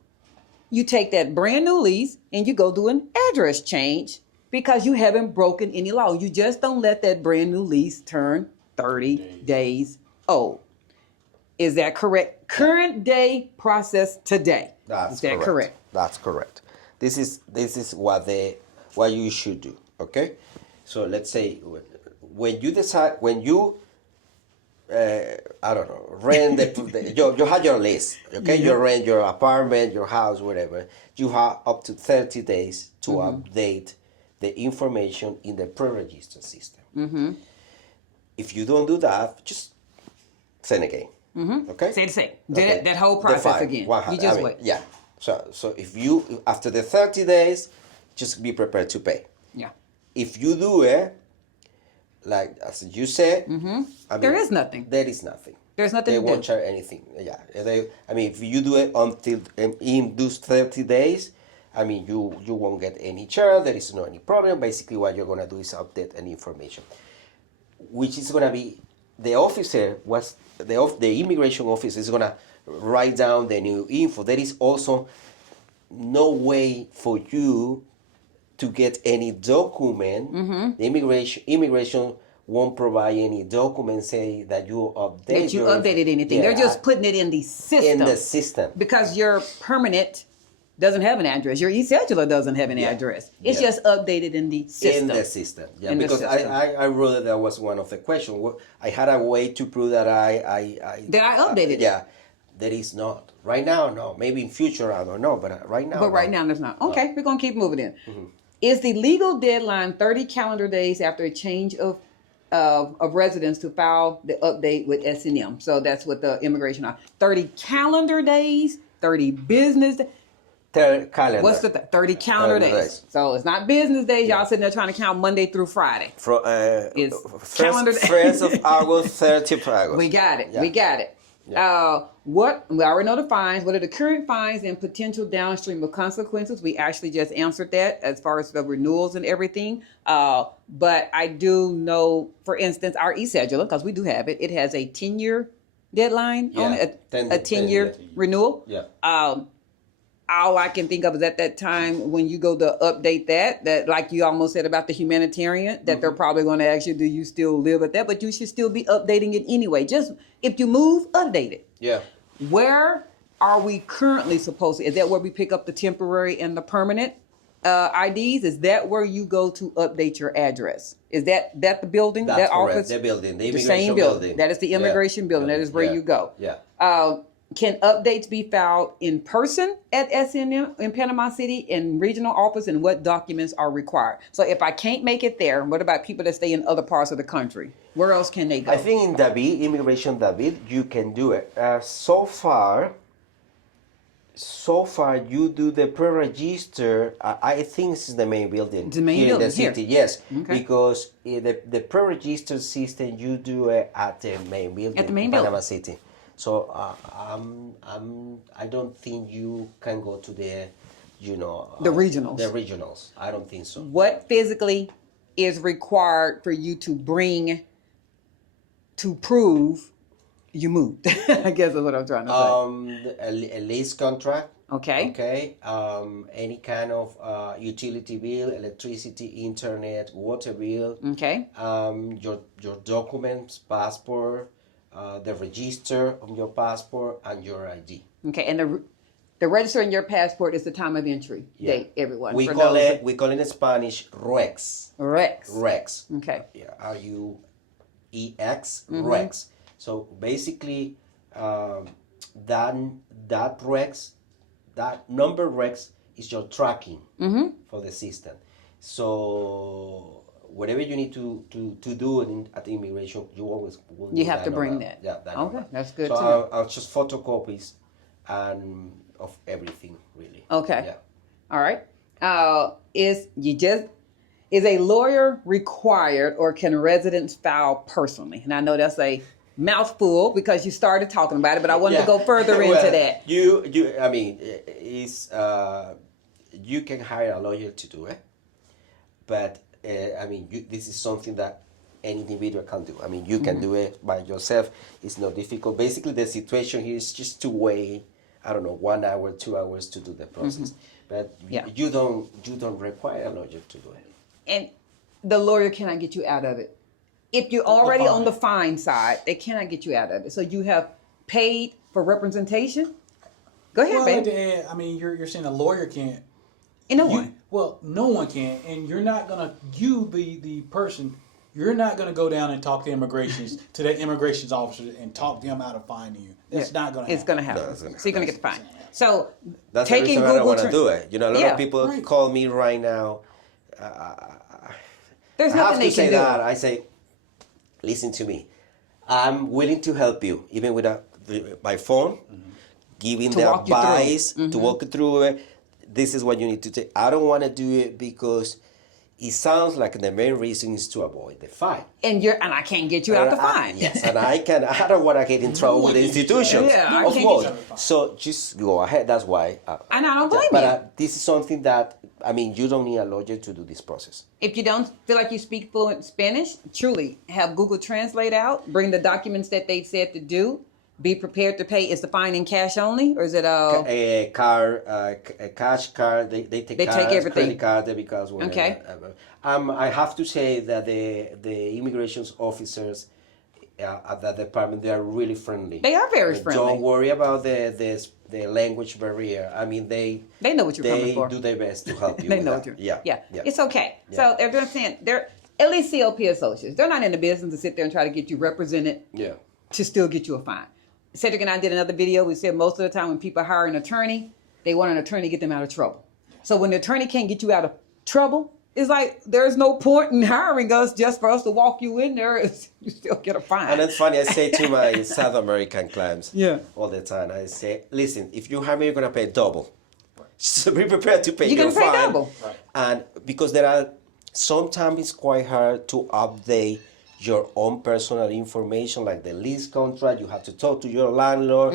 You take that brand new lease and you go do an address change because you haven't broken any law. You just don't let that brand new lease turn 30 days old. Is that correct? Current day process today. Is that correct? That's correct. This is what you should do. Okay, so let's say when you decide I don't know, rent you have your list. Okay, you rent your apartment, your house, whatever. You have up to 30 days to update the information in the pre-register system. Mm-hmm. If you don't do that, just send again. Mm-hmm. Okay. Say the same. That whole process again. You just wait. Yeah. So if you after the 30 days, just be prepared to pay. Yeah. If you do it, like as you said, there is nothing. There is nothing. There's nothing. They won't charge anything. Yeah. If you do it until in those 30 days, you won't get any charge. There is no any problem. Basically, what you're gonna do is update any information, which is gonna be the officer the immigration officer is gonna write down the new info. There is also no way for you to get any document. Mm-hmm. The immigration won't provide any document say that you updated anything. They're just putting it in the system. In the system. Because your permanent doesn't have an address. Your e-cedula doesn't have an address. It's just updated in the system. In the system. Yeah, because I wrote that was one of the questions. I had a way to prove that I updated. Yeah. There is not. Right now, no. Maybe in future, I don't know. But right now. But right now, there's not. Okay, we're going to keep moving in. Mm-hmm. Is the legal deadline 30 calendar days after a change of of residents to file the update with S&M. So that's what the immigration are. 30 calendar days, 30 business days. Calendar. What's the 30 calendar days? So it's not business days. Y'all sitting there trying to count Monday through Friday. It's calendar days. 1st of August, 30th of August. We got it. Yeah. We got it. Yeah. What we already know the fines. What are the current fines and potential downstream of consequences? We actually just answered that as far as the renewals and everything. But I do know, for instance, our e-scheduler, because we do have it, it has a 10-year deadline on it, a 10-year renewal. Yeah. All I can think of is at that time when you go to update that like you almost said about the humanitarian, that they're probably going to ask you, do you still live at that? But you should still be updating it anyway. Just if you move, update it. Yeah. Where are we currently supposed to? Is that where we pick up the temporary and the permanent IDs? Is that where you go to update your address? Is that the building? That's that correct. office? The building, the same immigration building. That is the immigration building. That is where you go. Yeah. Can updates be filed in person at S&M in Panama City in regional office, and what documents are required? So if I can't make it there, what about people that stay in other parts of the country? Where else can they go? I think in David, Immigration David, you can do it. So far, you do the pre-register. I think this is the main building the main here building in the city. Here. Yes, okay. Because the pre-register system you do it at the main building. At the main Panama building. City. So I don't think you can go to the, the regionals. The regionals. I don't think so. What physically is required for you to bring to prove you moved? I guess that's what I'm trying to say. A lease contract. Okay. Okay. Any kind of utility bill, electricity, internet, water bill. Okay. Your documents, passport. The register of your passport and your ID. Okay, and the register in your passport is the time of entry date. Everyone. We call it in Spanish Rex. Rex. Okay. Yeah, RUEX Rex. So basically, that Rex, that number Rex is your tracking for the system. So whatever you need to do at the immigration, you always will need have to bring that. Yeah, that okay, number. that's good. So I'll just photocopies and of everything really. Okay. Yeah. All right. Is a lawyer required, or can residents file personally? And I know that's a mouthful because you started talking about it, but I wanted to go further into that. You can hire a lawyer to do it, but this is something that any individual can do. I mean, you can do it by yourself. It's not difficult. Basically, the situation here is just to wait, 1 hour, 2 hours to do the process. But you don't require a lawyer to do it. And the lawyer cannot get you out of it. If you're already on the fine side, they cannot get you out of it. So you have paid for representation. Go ahead, baby. You're saying a lawyer can't. And no one. Well, no one can, and you're not gonna. The person, you're not gonna go down and talk to to the immigration's officer and talk them out of finding you. That's not gonna happen. It's gonna happen. So you're gonna get the fine. So that's taking the reason I don't want to do it. A lot of people call me right now. There's nothing they can do. I say, listen to me. I'm willing to help you, even by phone, giving the advice to walk you through it. This is what you need to take. I don't want to do it because it sounds like the main reason is to avoid the fine. And I can't get you out the fine. Yes, and I don't want to get in trouble with the institutions. Yeah, of course. So just go ahead. That's why. And I don't blame you. But this is something that, you don't need a lawyer to do this process. If you don't feel like you speak fluent Spanish, truly have Google Translate out, bring the documents that they've said to do. Be prepared to pay. Is the fine in cash only, or is it a card, a cash card? They take everything. Credit card, debit cards. Okay. I have to say that the immigration officers at that department, they are really friendly. They are very friendly. Don't worry about the language barrier. They know what you're coming for. They do their best to help you. They know what you're. Yeah. It's okay. Yeah. So they're saying they're at least CLP Associates. They're not in the business to sit there and try to get you represented. Yeah. To still get you a fine. Cedric and I did another video. We said most of the time when people hire an attorney, they want an attorney to get them out of trouble. So when the attorney can't get you out of trouble, it's like there's no point in hiring us just for us to walk you in there. You still get a fine. And it's funny, I say to my South American clients all the time, I say, listen, if you hire me, you're going to pay double. So be prepared to pay your fine. You're going to pay double. Right. And because sometimes it's quite hard to update your own personal information, like the lease contract. You have to talk to your landlord.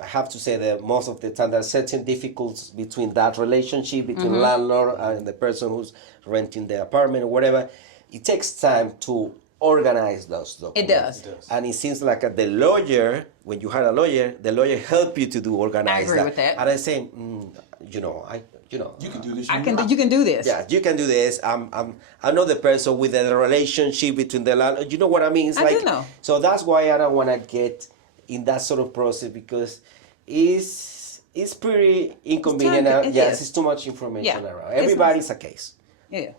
I have to say that most of the time there are certain difficulties between that relationship between landlord and the person who's renting the apartment or whatever. It takes time to organize those documents. It does. And it seems like the lawyer, when you hire a lawyer, the lawyer help you to organize that. I agree with that. And I say, you can do this. You can do this. Yeah, you can do this. I'm not the person with the relationship between the landlord. You know what I mean? It's I do know. So that's why I don't want to get in that sort of process, because it's pretty inconvenient. It's too much information around. Everybody's a case. Yeah.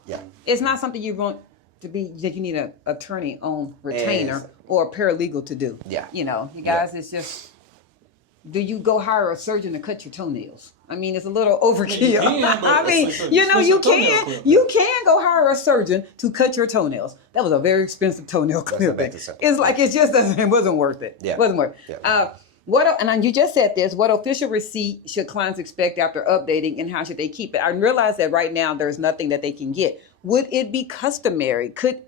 It's not something you want to be, that you need an attorney on retainer or a paralegal to do. Yeah. You guys, it's just, do you go hire a surgeon to cut your toenails? I mean, it's a little overkill. You can go hire a surgeon to cut your toenails. That was a very expensive toenail clipping. It wasn't worth it. Yeah. It wasn't worth it. Yeah. And you just said this, what official receipt should clients expect after updating, and how should they keep it? I realize that right now there's nothing that they can get. Would it be customary? Could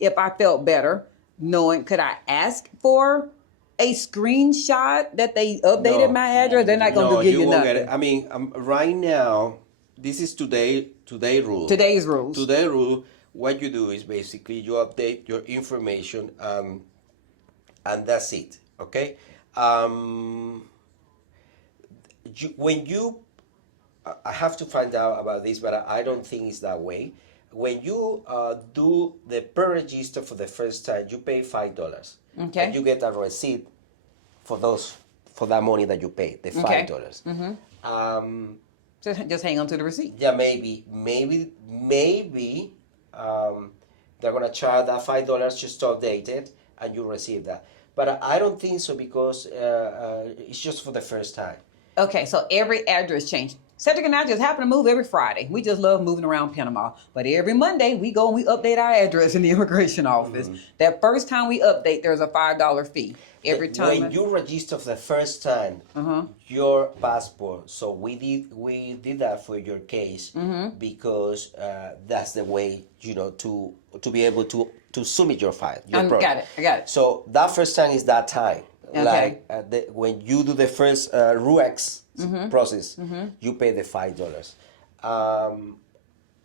if I felt better knowing, could I ask for a screenshot that they updated my address? They're not going to give you nothing. Get it. I mean, right now, this is today rule. Today's rules. Today's rule. What you do is basically you update your information, and that's it. Okay. I have to find out about this, but I don't think it's that way. When you do the per-register for the first time, you pay $5. Okay. And you get a receipt for that money that you paid, the $5. So just hang on to the receipt. Yeah, maybe they're gonna charge that $5 just to update it, and you receive that. But I don't think so, because it's just for the first time. Okay, so every address change. Cedric and I just happen to move every Friday. We just love moving around Panama. But every Monday, we go and we update our address in the immigration office. That first time we update, there's a $5 fee. Every time. When you register for the first time, your passport. So we did that for your case, because that's the way, to be able to submit your file. I got it. So that first time is that time. Okay. Like when you do the first RUEX process, you pay the $5.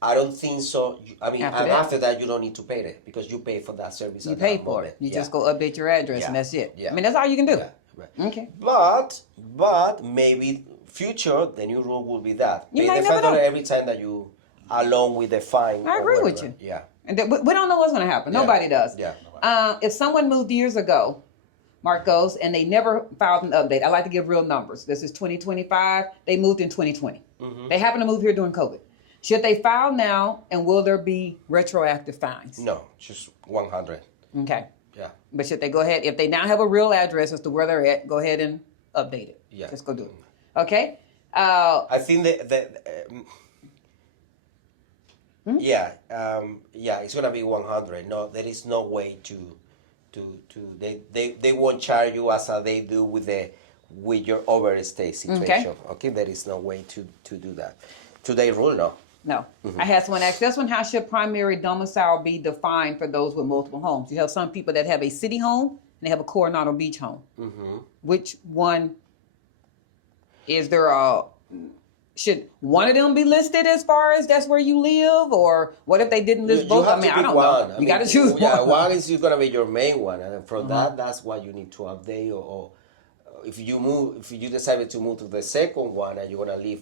I don't think so. I mean, after that, you don't need to pay it, because you pay for that service. You pay for it. You just go update your address, and that's it. Yeah. I mean, that's all you can do. Yeah. Right. Okay. But maybe future, the new rule will be that You pay might the never $5 know. every time that you, along with the fine. I agree with you. Yeah. And we don't know what's going to happen. Nobody does. Yeah. If someone moved years ago, Marcos, and they never filed an update, I like to give real numbers. This is 2025. They moved in 2020. They happen to move here during COVID. Should they file now, and will there be retroactive fines? No, just 100. Okay. Yeah. But should they go ahead, if they now have a real address as to where they're at, go ahead and update it? Yeah. Just go do it. Okay? I think it's gonna be 100. No, there is no way they won't charge you as they do with your overstay situation. Okay, there is no way to do that. Today rule, no. No. I had someone ask this one: how should primary domicile be defined for those with multiple homes? You have some people that have a city home and they have a Coronado Beach home. Which one is there? Should one of them be listed as far as that's where you live, or what if they didn't list both? I don't know. You got to choose one. Yeah, one is going to be your main one, and from that's what you need to update. Or if you decided to move to the second one and you're going to live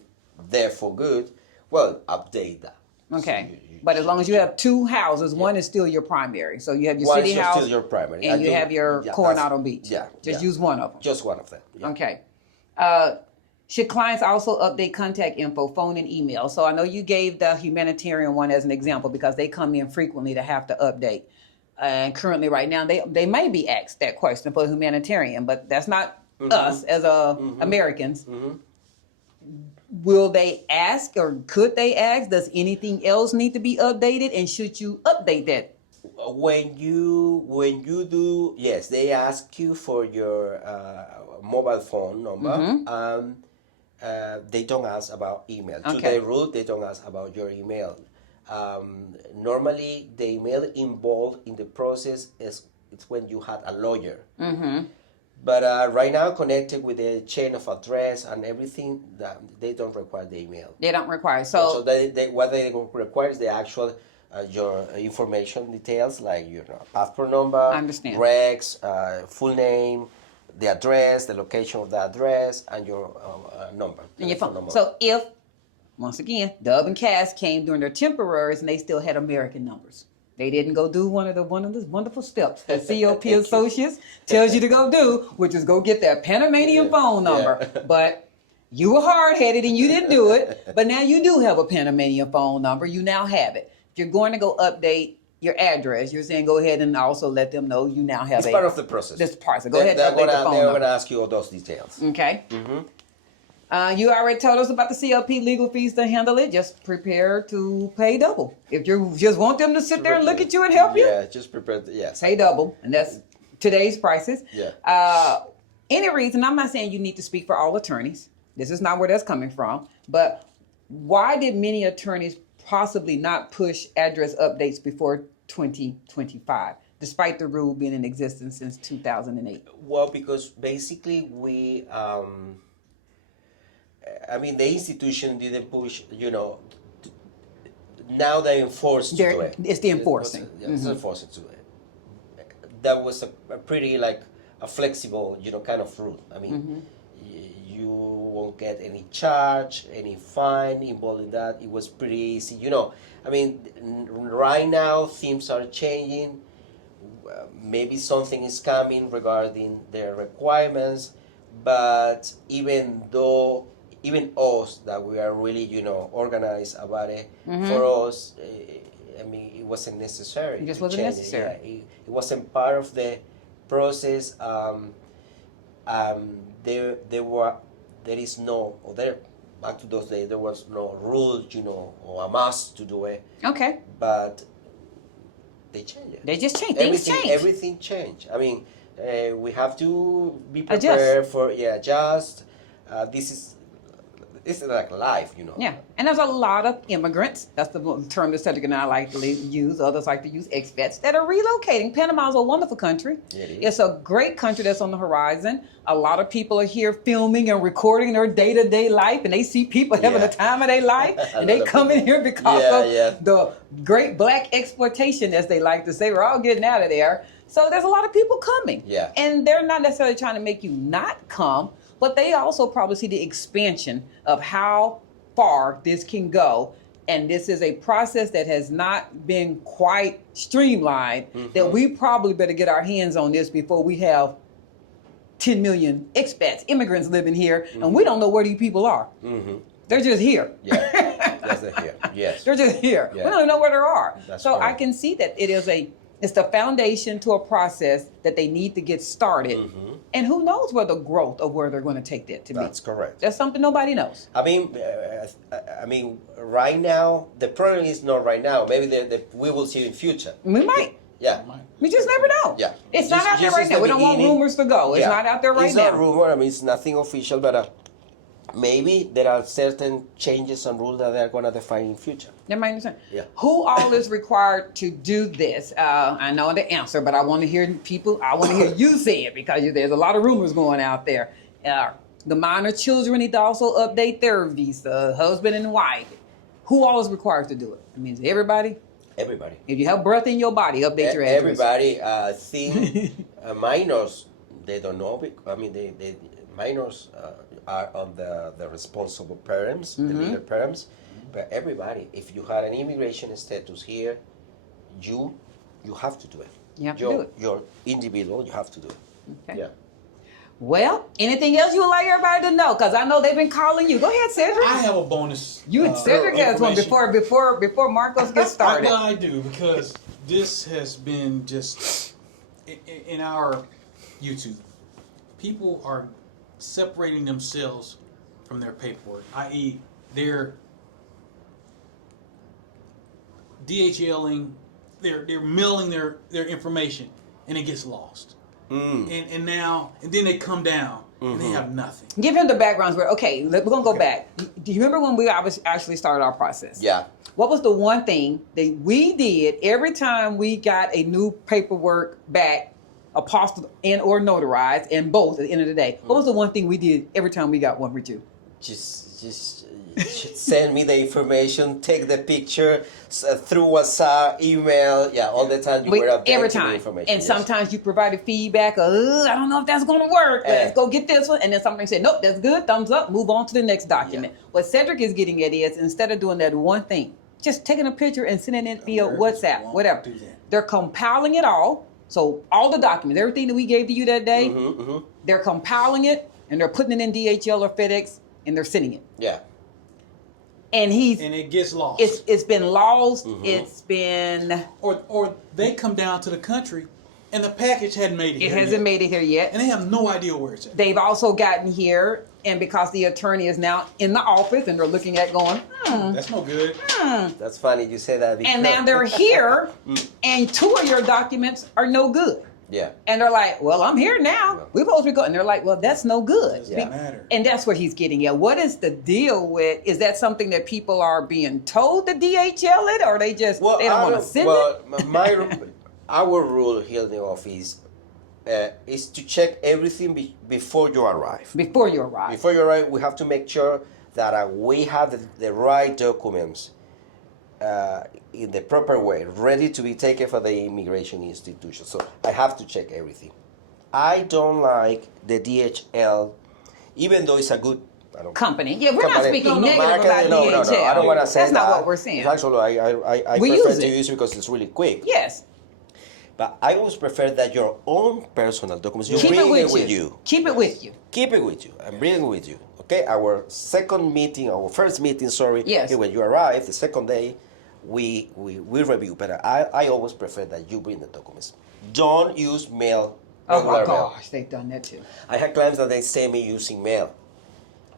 there for good, well, update that. Okay. So but as long as you have two houses, one is still your primary. So you have your city house, still your primary, and you have your Coronado Beach. Just use one of them. Just one of them. Yeah. Okay. Should clients also update contact info, phone and email? So I know you gave the humanitarian one as an example, because they come in frequently to have to update. And currently right now, they may be asked that question for humanitarian, but that's not us as Americans. will they ask, or could they ask, does anything else need to be updated, and should you update that? When you do, yes, they ask you for your mobile phone number. They don't ask about email. To their rule, they don't ask about your email. Normally, the email involved in the process it's when you had a lawyer. But right now, connected with the chain of address and everything, they don't require the email. They don't require. So what they require is the actual your information details, like your passport number, regs, full name, the address, the location of the address, and your number. And your phone number. So if, once again, Dub and Cass came during their temporaries and they still had American numbers. They didn't go do one of the wonderful steps that CLP Associates tells you to go do, which is go get that Panamanian phone number. But you were hard-headed and you didn't do it. But now you do have a Panamanian phone number. You now have it. If you're going to go update your address, you're saying go ahead and also let them know you now have it's part of the process. This part. So go ahead and update the phone number. They're going to ask you all those details. Okay. You already told us about the CLP legal fees to handle it. Just prepare to pay double. If you just want them to sit there and look at you and help you, just prepare. Yes, pay double, and that's today's prices. Yeah. Any reason? I'm not saying you need to speak for all attorneys. This is not where that's coming from. But why did many attorneys possibly not push address updates before 2025, despite the rule being in existence since 2008? Well, because basically we. The institution didn't push, now they enforce to do it. It's the enforcing. It's enforcing to do it. That was a pretty, a flexible, kind of rule. You won't get any charge, any fine involved in that. It was pretty easy, right now things are changing. Maybe something is coming regarding their requirements, but even us that we are really, organized about it, for us, it wasn't necessary. It just wasn't necessary. Yeah, it wasn't part of the process. Back to those days, there was no rule, or a must to do it. Okay. But they changed it. They just changed. Things changed. Everything changed. We have to be prepared for adjust. This is like life, Yeah, and there's a lot of immigrants. That's the term that Cedric and I like to use. Others like to use expats that are relocating. Panama is a wonderful country. It's a great country that's on the horizon. A lot of people are here filming and recording their day-to-day life, and they see people having the time of their life, and they come in here because of the great black exploitation, as they like to say. We're all getting out of there. So there's a lot of people coming. Yeah. And they're not necessarily trying to make you not come, but they also probably see the expansion of how far this can go. And this is a process that has not been quite streamlined, that we probably better get our hands on this before we have 10 million expats, immigrants living here, and we don't know where these people are. They're just here. Yeah, they're here. Yes. They're just here. Yeah. We don't even know where they are. That's so correct. I can see that it's the foundation to a process that they need to get started. And who knows where the growth of where they're going to take that to be. That's correct. That's something nobody knows. Right now, the problem is not right now. Maybe we will see in future. We might. Yeah. We just never know. Yeah. It's not out there right now. We don't want rumors to go. It's not out there right now. It's not rumor. It's nothing official, but maybe there are certain changes and rules that they're going to define in future. That might understand. Yeah. Who all is required to do this? I know the answer, but I want to hear you say it, because there's a lot of rumors going out there. The minor children need to also update their visa, husband and wife. Who all is required to do it? Is it everybody? Everybody. If you have breath in your body, update your address. Everybody. Minors, they don't know. The minors are on the responsible parents, the legal parents. But everybody, if you had an immigration status here, you have to do it. You have to do it. You're individual, you have to do it. Okay. Yeah. Well, anything else you would like everybody to know? Because I know they've been calling you. Go ahead, Cedric. I have a bonus. You and Cedric has one before Marcos gets started. I do, because this has been just in our YouTube. People are separating themselves from their paperwork, i.e., they're DHLing, they're mailing their information, and it gets lost. And then they come down and they have nothing. Give him the backgrounds. Okay, we're gonna go back. Do you remember when we actually started our process? Yeah. What was the one thing that we did every time we got a new paperwork back, apostilled and or notarized, and both at the end of the day? What was the one thing we did every time we got one for you? Just send me the information, take the picture through WhatsApp, email. Yeah, all the time you were updating every the time. information. And sometimes you provided feedback. I don't know if that's going to work. Let's go get this one. And then somebody said, nope, that's good. Thumbs up. Move on to the next document. Yeah. What Cedric is getting at is instead of doing that one thing, just taking a picture and sending it via WhatsApp, whatever. They're compiling it all. So all the documents, everything that we gave to you that day, they're compiling it and they're putting it in DHL or FedEx and they're sending it. Yeah. And it gets lost. It's been lost. It's been or they come down to the country and the package hadn't made it. It hasn't made it here yet. And they have no idea where it's at. They've also gotten here, and because the attorney is now in the office and they're looking at going, that's no good. That's funny you say that. And now they're here and 2 of your documents are no good. Yeah. And they're like, well, I'm here now. We're supposed to be going. And they're like, well, that's no good. Doesn't matter. And that's what he's getting at. What is the deal with, is that something that people are being told to DHL it, or they just, they don't want to send it? Our rule here in the office is to check everything before you arrive. Before you arrive. Before you arrive, we have to make sure that we have the right documents in the proper way, ready to be taken for the immigration institution. So I have to check everything. I don't like the DHL, even though it's a good company. Yeah, we're not speaking negative about DHL. No, I don't want to say that. That's not what we're saying. Actually, I prefer to use it because it's really quick. Yes. But I always prefer that your own personal documents, you keep bring it with you. Keep it with you. Keep it with you and bring it with you. Okay, our first meeting, yes. When you arrive, the second day, we review. But I always prefer that you bring the documents. Don't use mail. Oh my gosh, they've done that too. I had clients that they say me using mail.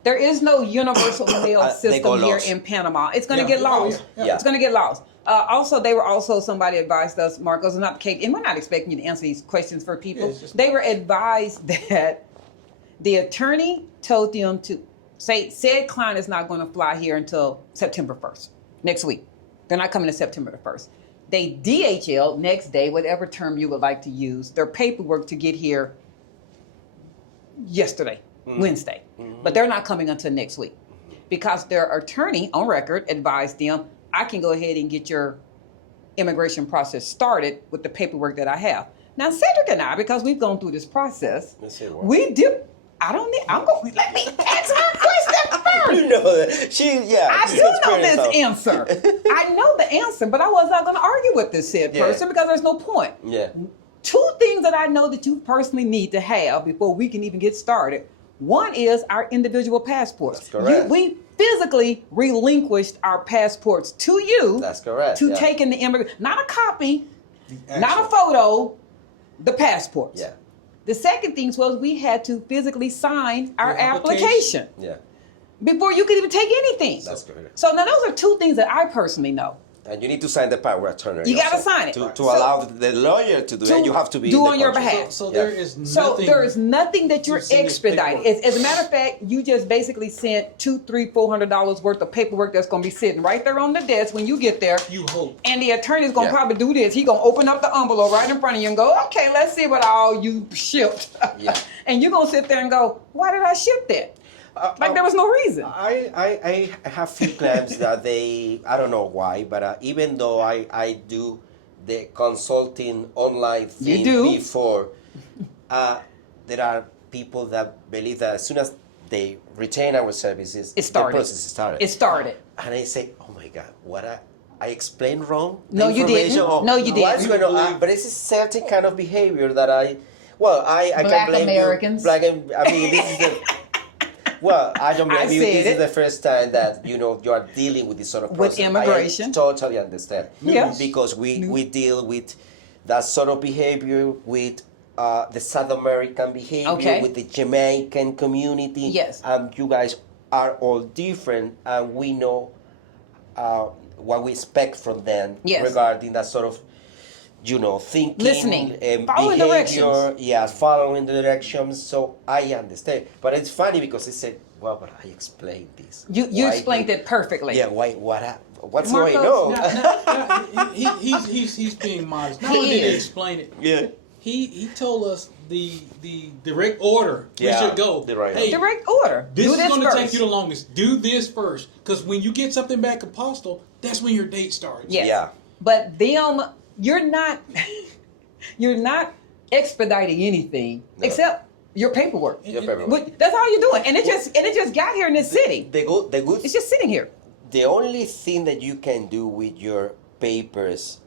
There is no universal mail system here in Panama. It's going to get lost. Yeah. It's going to get lost. Somebody advised us, Marcos, not the case, and we're not expecting you to answer these questions for people. They were advised that the attorney told them to said client is not going to fly here until September 1st, next week. They're not coming to September the 1st. They DHL next day, whatever term you would like to use, their paperwork to get here yesterday, Wednesday. But they're not coming until next week because their attorney on record advised them, I can go ahead and get your immigration process started with the paperwork that I have. Now, Cedric and I, because we've gone through this process, we do. Let me answer my question first. You know that. I do know this answer. I know the answer, but I was not going to argue with this said person because there's no point. Yeah. 2 things that I know that you personally need to have before we can even get started. One is our individual passports. That's correct. We physically relinquished our passports to you. That's correct. To take in the immigration, not a copy, not a photo, the passports. Yeah. The second thing was we had to physically sign our application. Yeah. Before you could even take anything. That's correct. So now those are 2 things that I personally know. And you need to sign the power of attorney. You got to sign it. To allow the lawyer to do it, you have to be do in on your behalf. So there is nothing. So there is nothing that you're expediting. As a matter of fact, you just basically sent $200, $300, $400 worth of paperwork that's going to be sitting right there on the desk when you get there. You hope. And the attorney's going to probably do this. He's going to open up the envelope right in front of you and go, okay, let's see what all you shipped. Yeah. And you're going to sit there and go, why did I ship that? There was no reason. I have few clients that I don't know why, but even though I do the consulting online thing before, there are people that believe that as soon as they retain our services, the process started. It started. And I say, oh my God, what I explained wrong? No, you didn't. No, you didn't. What's going on? But it's a certain kind of behavior that I Black can blame Americans. This is the... Well, I don't blame you. This is the first time that you are dealing with this sort of process. With immigration. I totally understand. Yes. Because we deal with that sort of behavior with the South American behavior, with the Jamaican community. Yes. And you guys are all different, and we know what we expect from them regarding that sort of, thinking, listening, and following behavior. directions. Yeah, following the directions. So I understand, but it's funny because they said, "Well, but I explained this." You explained it perfectly. Yeah. What's Marcos, going on? No, he's being modest. Not only did he explain it. Yeah. He told us the direct order we should go. Hey, direct order. This Do is going to first. take you the longest. Do this first, because when you get something back apostille, that's when your date starts. Yes. Yeah. But them, you're not expediting anything except your paperwork. That's all you're doing, and it just got here in this city. It's just sitting here. The only thing that you can do with your papers,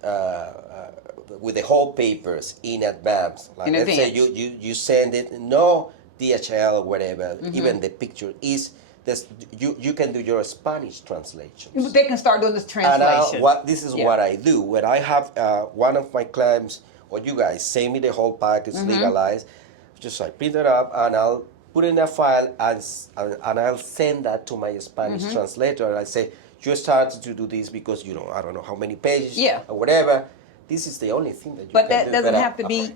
with the whole papers in advance, like let's say you send it, no DHL or whatever, even the picture is this. You can do your Spanish translation. They can start doing this translation. And this is what I do when I have one of my clients or you guys send me the whole package legalized. Just I print it up and I'll put in a file and I'll send that to my Spanish translator, and I say, you started to do this because I don't know how many pages or whatever. This is the only thing that you can do. But that doesn't have to be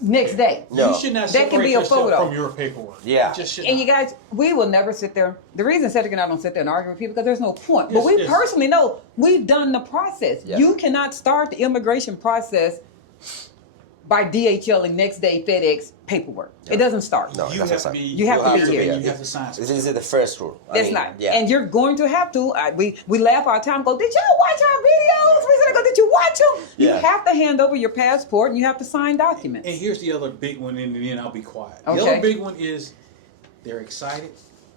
next day. No. You should not that can be a yourself photo from your paperwork. Yeah. And you guys, we will never sit there. The reason Cedric and I don't sit there and argue with people because there's no point. But we personally know we've done the process. Yeah. You cannot start the immigration process by DHL and next day FedEx paperwork. Yeah. It doesn't start. No, You have to be You have to be here. You have to sign. This is the first rule. That's not. And you're going to have to. We laugh all the time. Go, did y'all watch our videos? We said, go, did you watch them? Yeah. You have to hand over your passport and you have to sign documents. And here's the other big one, and then I'll be quiet. Okay. The other big one is they're excited.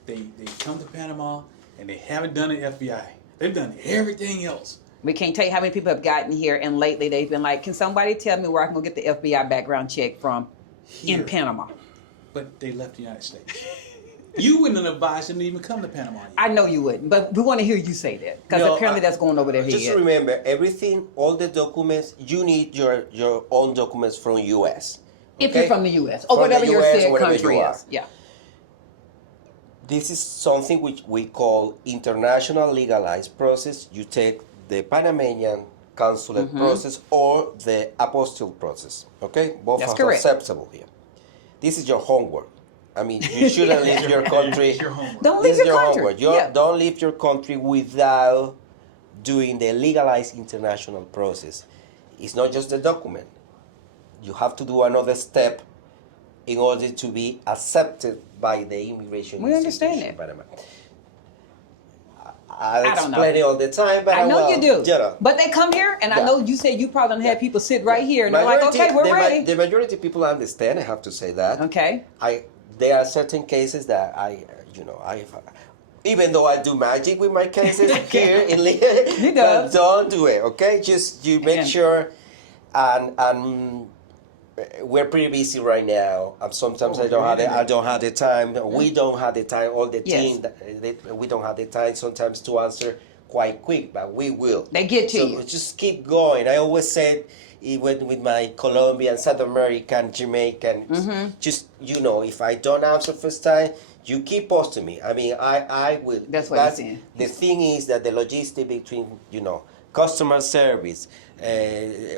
They come to Panama and they haven't done the FBI. They've done everything else. We can't tell you how many people have gotten here, and lately they've been like, can somebody tell me where I can go get the FBI background check from in Panama? But they left the United States. You wouldn't have advised them to even come to Panama yet. I know you wouldn't, but we want to hear you say that because apparently that's going over their head. Just remember, everything, all the documents, you need your own documents from U.S. Okay? If you're from the U.S. or whatever your said country is. Yeah. This is something which we call international legalized process. You take the Panamanian consulate process or the apostille process. Okay? Both are acceptable here. This is your homework. I mean, you shouldn't leave your country. Don't leave your country. Don't leave your country without doing the legalized international process. It's not just the document. You have to do another step in order to be accepted by the immigration we understand that. in Panama. I explain it all the time, but I know you do. You know. But they come here, and I know you said you probably don't have people sit right here, and they're like, okay, we're ready. The majority of people understand, I have to say that. Okay. There are certain cases that even though I do magic with my cases here in He does. but don't do it, okay? Just you make sure, and we're pretty busy right now. Sometimes I don't have the time. We don't have the time. All the team, we don't have the time sometimes to answer quite quick, but we will. They get to you. Just keep going. I always said, even with my Colombian, South American, Jamaican, just if I don't answer first time, you keep posting me. I mean, I will. That's what you're saying. The thing is that the logistic between customer service,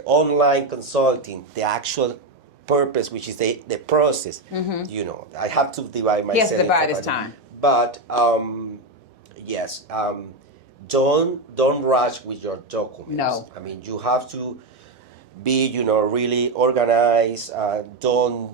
online consulting, the actual purpose, which is the process. I have to divide myself. Yes, divide his time. But yes, don't rush with your documents. No. I mean, you have to be really organized. Don't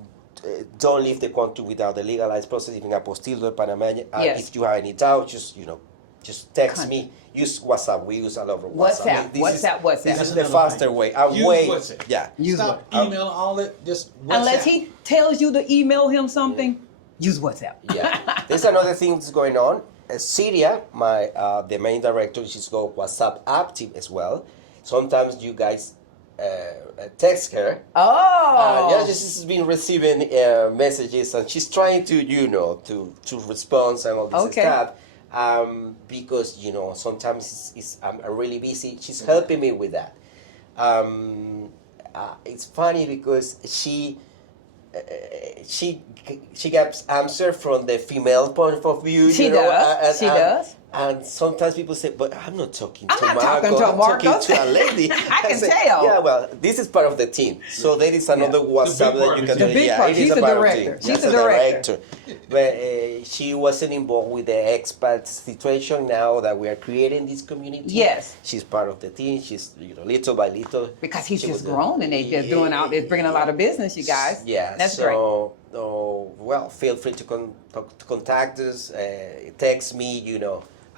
leave the country without the legalized process. Even apostille Panamanian. If you have any doubt, just text me. Use WhatsApp. We use a lot of WhatsApp. WhatsApp. This is the faster way. Use WhatsApp. Yeah. Stop emailing all that. Just WhatsApp. Unless he tells you to email him something, use WhatsApp. Yeah. There's another thing that's going on. Syria, the main director, she's got WhatsApp active as well. Sometimes you guys text her. Oh. She's been receiving messages, and she's trying to to respond and all this stuff. Because sometimes I'm really busy. She's helping me with that. It's funny because she she gets answer from the female point of view. She does. She does. And sometimes people say, "But I'm not talking to I'm not Marco. talking to I'm Marco. talking to a lady." I can say, tell. Yeah, well, this is part of the team. So there is another WhatsApp that you can do. The big Yeah, part. it She's is the part of director. team. She's That's the a director. But she wasn't involved with the expat situation. Now that we are creating this community, yes, she's part of the team. She's little by little. Because he's just grown and they just doing out. They're bringing a lot of business, you guys. Yeah, that's great. Well, feel free to contact us. Text me.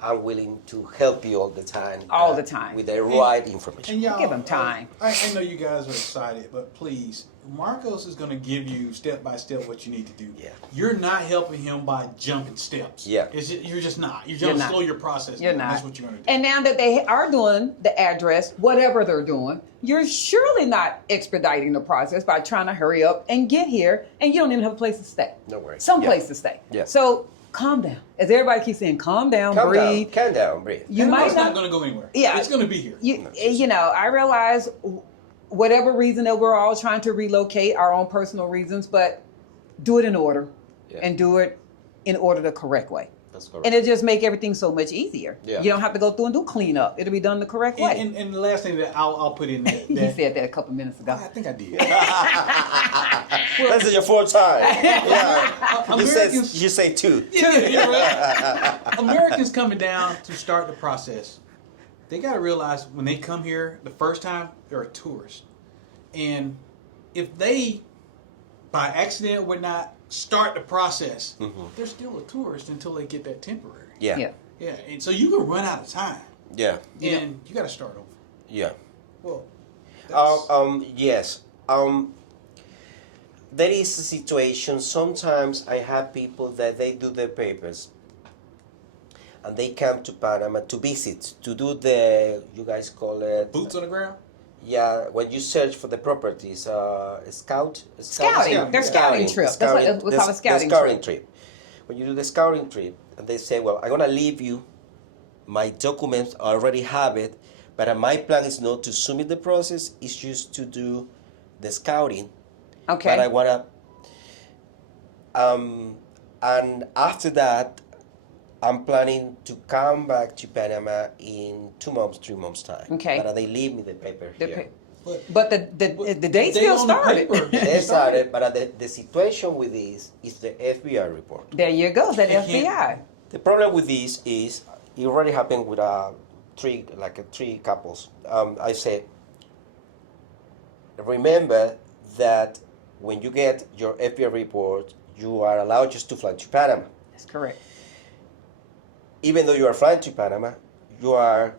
I'm willing to help you all the time. All the time. With the right information. And y'all, give him time. I know you guys are excited, but please, Marcos is going to give you step by step what you need to do. Yeah. You're not helping him by jumping steps. Yeah. You're just not. You're going to slow your process down. You're not. That's what you're going to do. And now that they are doing the address, whatever they're doing, you're surely not expediting the process by trying to hurry up and get here, and you don't even have a place to stay. No worries. Someplace to stay. Yeah. So calm down. As everybody keeps saying, calm down, breathe. Calm down, breathe. You might not going to go anywhere. Yeah. It's going to be here. I realize whatever reason that we're all trying to relocate, our own personal reasons, but do it in order and do it in order the correct way. That's correct. And it just make everything so much easier. Yeah. You don't have to go through and do cleanup. It'll be done the correct way. And the last thing that I'll put in there. You said that a couple minutes ago. I think I did. That's your fourth time. Yeah. You say two. Yeah, Americans coming down to start the process, they got to realize when they come here the first time, they're a tourist. And if they, by accident or whatnot, start the process, they're still a tourist until they get that temporary. Yeah. And so you can run out of time. Yeah. And you got to start over. Yeah. Well, yes. There is a situation. Sometimes I have people that they do their papers, and they come to Panama to visit, to do you guys call it boots on the ground. Yeah, when you search for the properties, scouting. They're scouting trip. That's what we call a scouting trip. When you do the scouting trip, and they say, "Well, I'm gonna leave you. My documents I already have it, but my plan is not to submit the process. It's just to do the scouting. Okay. But I wanna. And after that, I'm planning to come back to Panama in 2 months, 3 months time. Okay. But they leave me the paper here. But the date still started. They started, but the situation with this is the FBI report. There you go, that FBI. The problem with this is it already happened with three couples. I said, remember that when you get your FBI report, you are allowed just to fly to Panama. That's correct. Even though you are flying to Panama, you are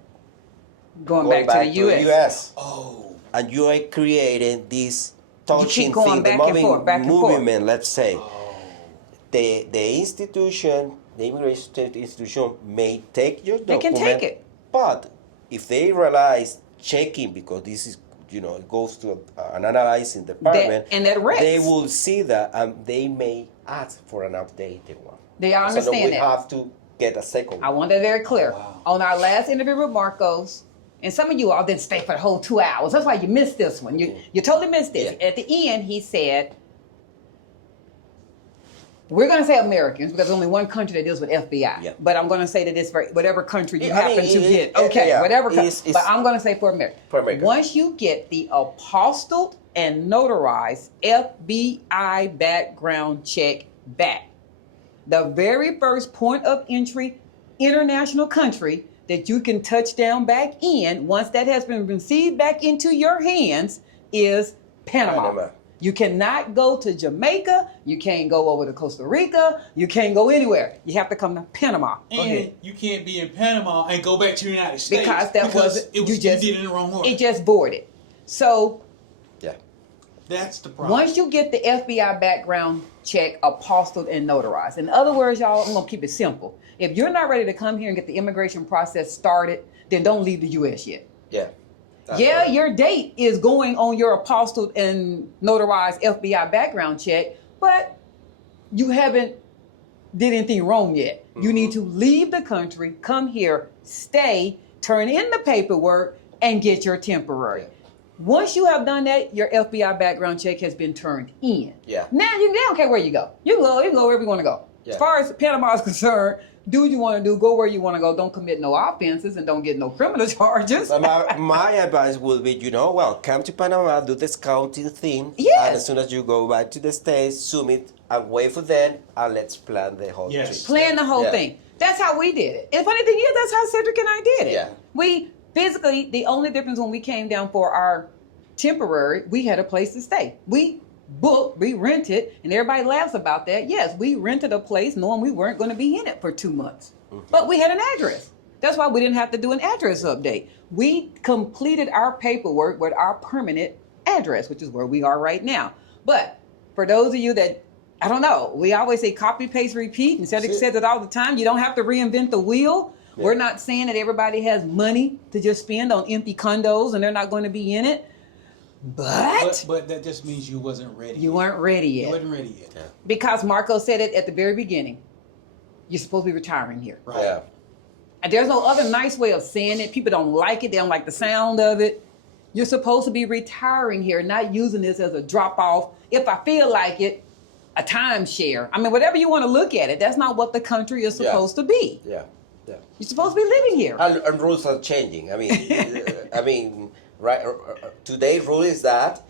going back to the U.S. Oh. And you are creating this touching thing, back and movement, let's say. Oh. The institution, the immigration institution may take your document. They can take it. But if they realize checking, because this is, it goes to an analyzing department, they will see that and they may ask for an updated one. They understand we have to get a second one. I want that very clear. Wow. On our last interview with Marcos, and some of you all didn't stay for the whole 2 hours. That's why you missed this one. You totally missed this. Yeah. At the end, he said, we're going to say Americans because there's only one country that deals with FBI. Yeah. But I'm going to say that it's for whatever country you happen to get. Okay, whatever country. But I'm going to say for America. Once you get the apostilled and notarized FBI background check back, the very first point of entry international country that you can touch down back in, once that has been received back into your hands, is Panama. You cannot go to Jamaica. You can't go over to Costa Rica. You can't go anywhere. You have to come to Panama. And you can't be in Panama and go back to the United States. Because you did it in the wrong order. It just boarded. So that's the problem. Once you get the FBI background check apostilled and notarized. In other words, y'all, I'm going to keep it simple. If you're not ready to come here and get the immigration process started, then don't leave the U.S. yet. Yeah. Your date is going on your apostilled and notarized FBI background check, but you haven't did anything wrong yet. Mm-hmm. You need to leave the country, come here, stay, turn in the paperwork, and get your temporary. Once you have done that, your FBI background check has been turned in. Yeah. Now they don't care where you go. You can go wherever you want to go. Yeah. As far as Panama is concerned, do what you want to do, go where you want to go, don't commit no offenses and don't get no criminal charges. My advice would be, come to Panama, do the scouting thing. Yes. And as soon as you go back to the States, submit and wait for them, and let's plan the whole trip. Plan the whole thing. That's how we did it. And the funny thing is, that's how Cedric and I did it. Yeah. We basically, the only difference when we came down for our temporary, we had a place to stay. We booked, we rented, and everybody laughs about that. Yes, we rented a place knowing we weren't going to be in it for 2 months. Mm-hmm. But we had an address. That's why we didn't have to do an address update. We completed our paperwork with our permanent address, which is where we are right now. But for those of you that, I don't know, we always say copy, paste, repeat, and Cedric says it all the time. You don't have to reinvent the wheel. Yeah. We're not saying that everybody has money to just spend on empty condos and they're not going to be in it. But that just means you wasn't ready. You weren't ready yet. You wasn't ready yet. Yeah. Because Marco said it at the very beginning. You're supposed to be retiring here. Right. Yeah. And there's no other nice way of saying it. People don't like it. They don't like the sound of it. You're supposed to be retiring here, not using this as a drop off. If I feel like it, a timeshare. I mean, whatever you want to look at it, that's not what the country is supposed to be. Yeah. Yeah. You're supposed to be living here. And rules are changing. I mean, right? Today's rule is that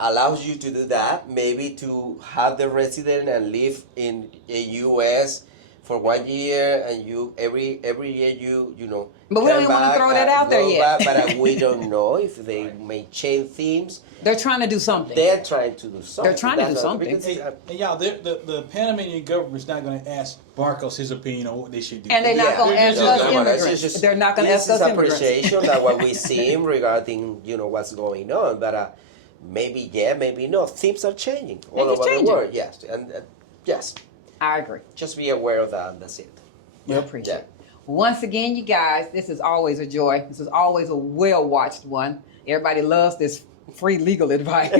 allows you to do that, maybe to have the resident and live in a U.S. for 1 year, and you every year you know. But we don't even want to throw that out there yet. But we don't know if they may change themes. They're trying to do something. They're trying to do something. They're trying to do something. Hey, y'all, the Panamanian government's not going to ask Marcos his opinion on what they should do. And they're not going to ask us immigrants. They're not going to ask us immigrants. This is appreciation that what we see regarding what's going on, but maybe maybe no. Themes are changing all over the world. Yes, and yes. I agree. Just be aware of that, and that's it. We appreciate it. Once again, you guys, this is always a joy. This is always a well-watched one. Everybody loves this free legal advice.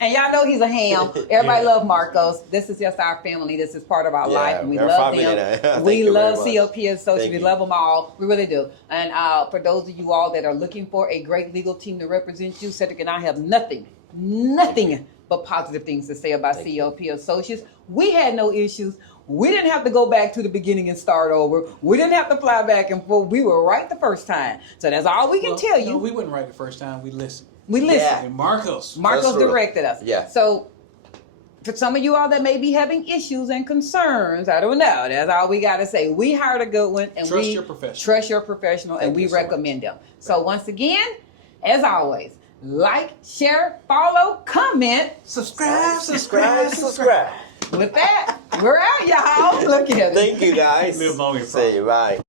And y'all know he's a ham. Everybody loves Marcos. This is just our family. This is part of our life, and we love them. We love CLP Associates. We love them all. We really do. And for those of you all that are looking for a great legal team to represent you, Cedric and I have nothing but positive things to say about CLP Associates. We had no issues. We didn't have to go back to the beginning and start over. We didn't have to fly back and forth. We were right the first time. So that's all we can tell you. No, we weren't right the first time. We listened. Yeah. And Marcos directed us. Yeah. So for some of you all that may be having issues and concerns, I don't know. That's all we got to say. We hired a good one. And trust your professional. And we recommend them. So once again, as always, like, share, follow, comment, subscribe. With that, we're out, y'all. Look at it. Thank you, guys. Live long and Say bye.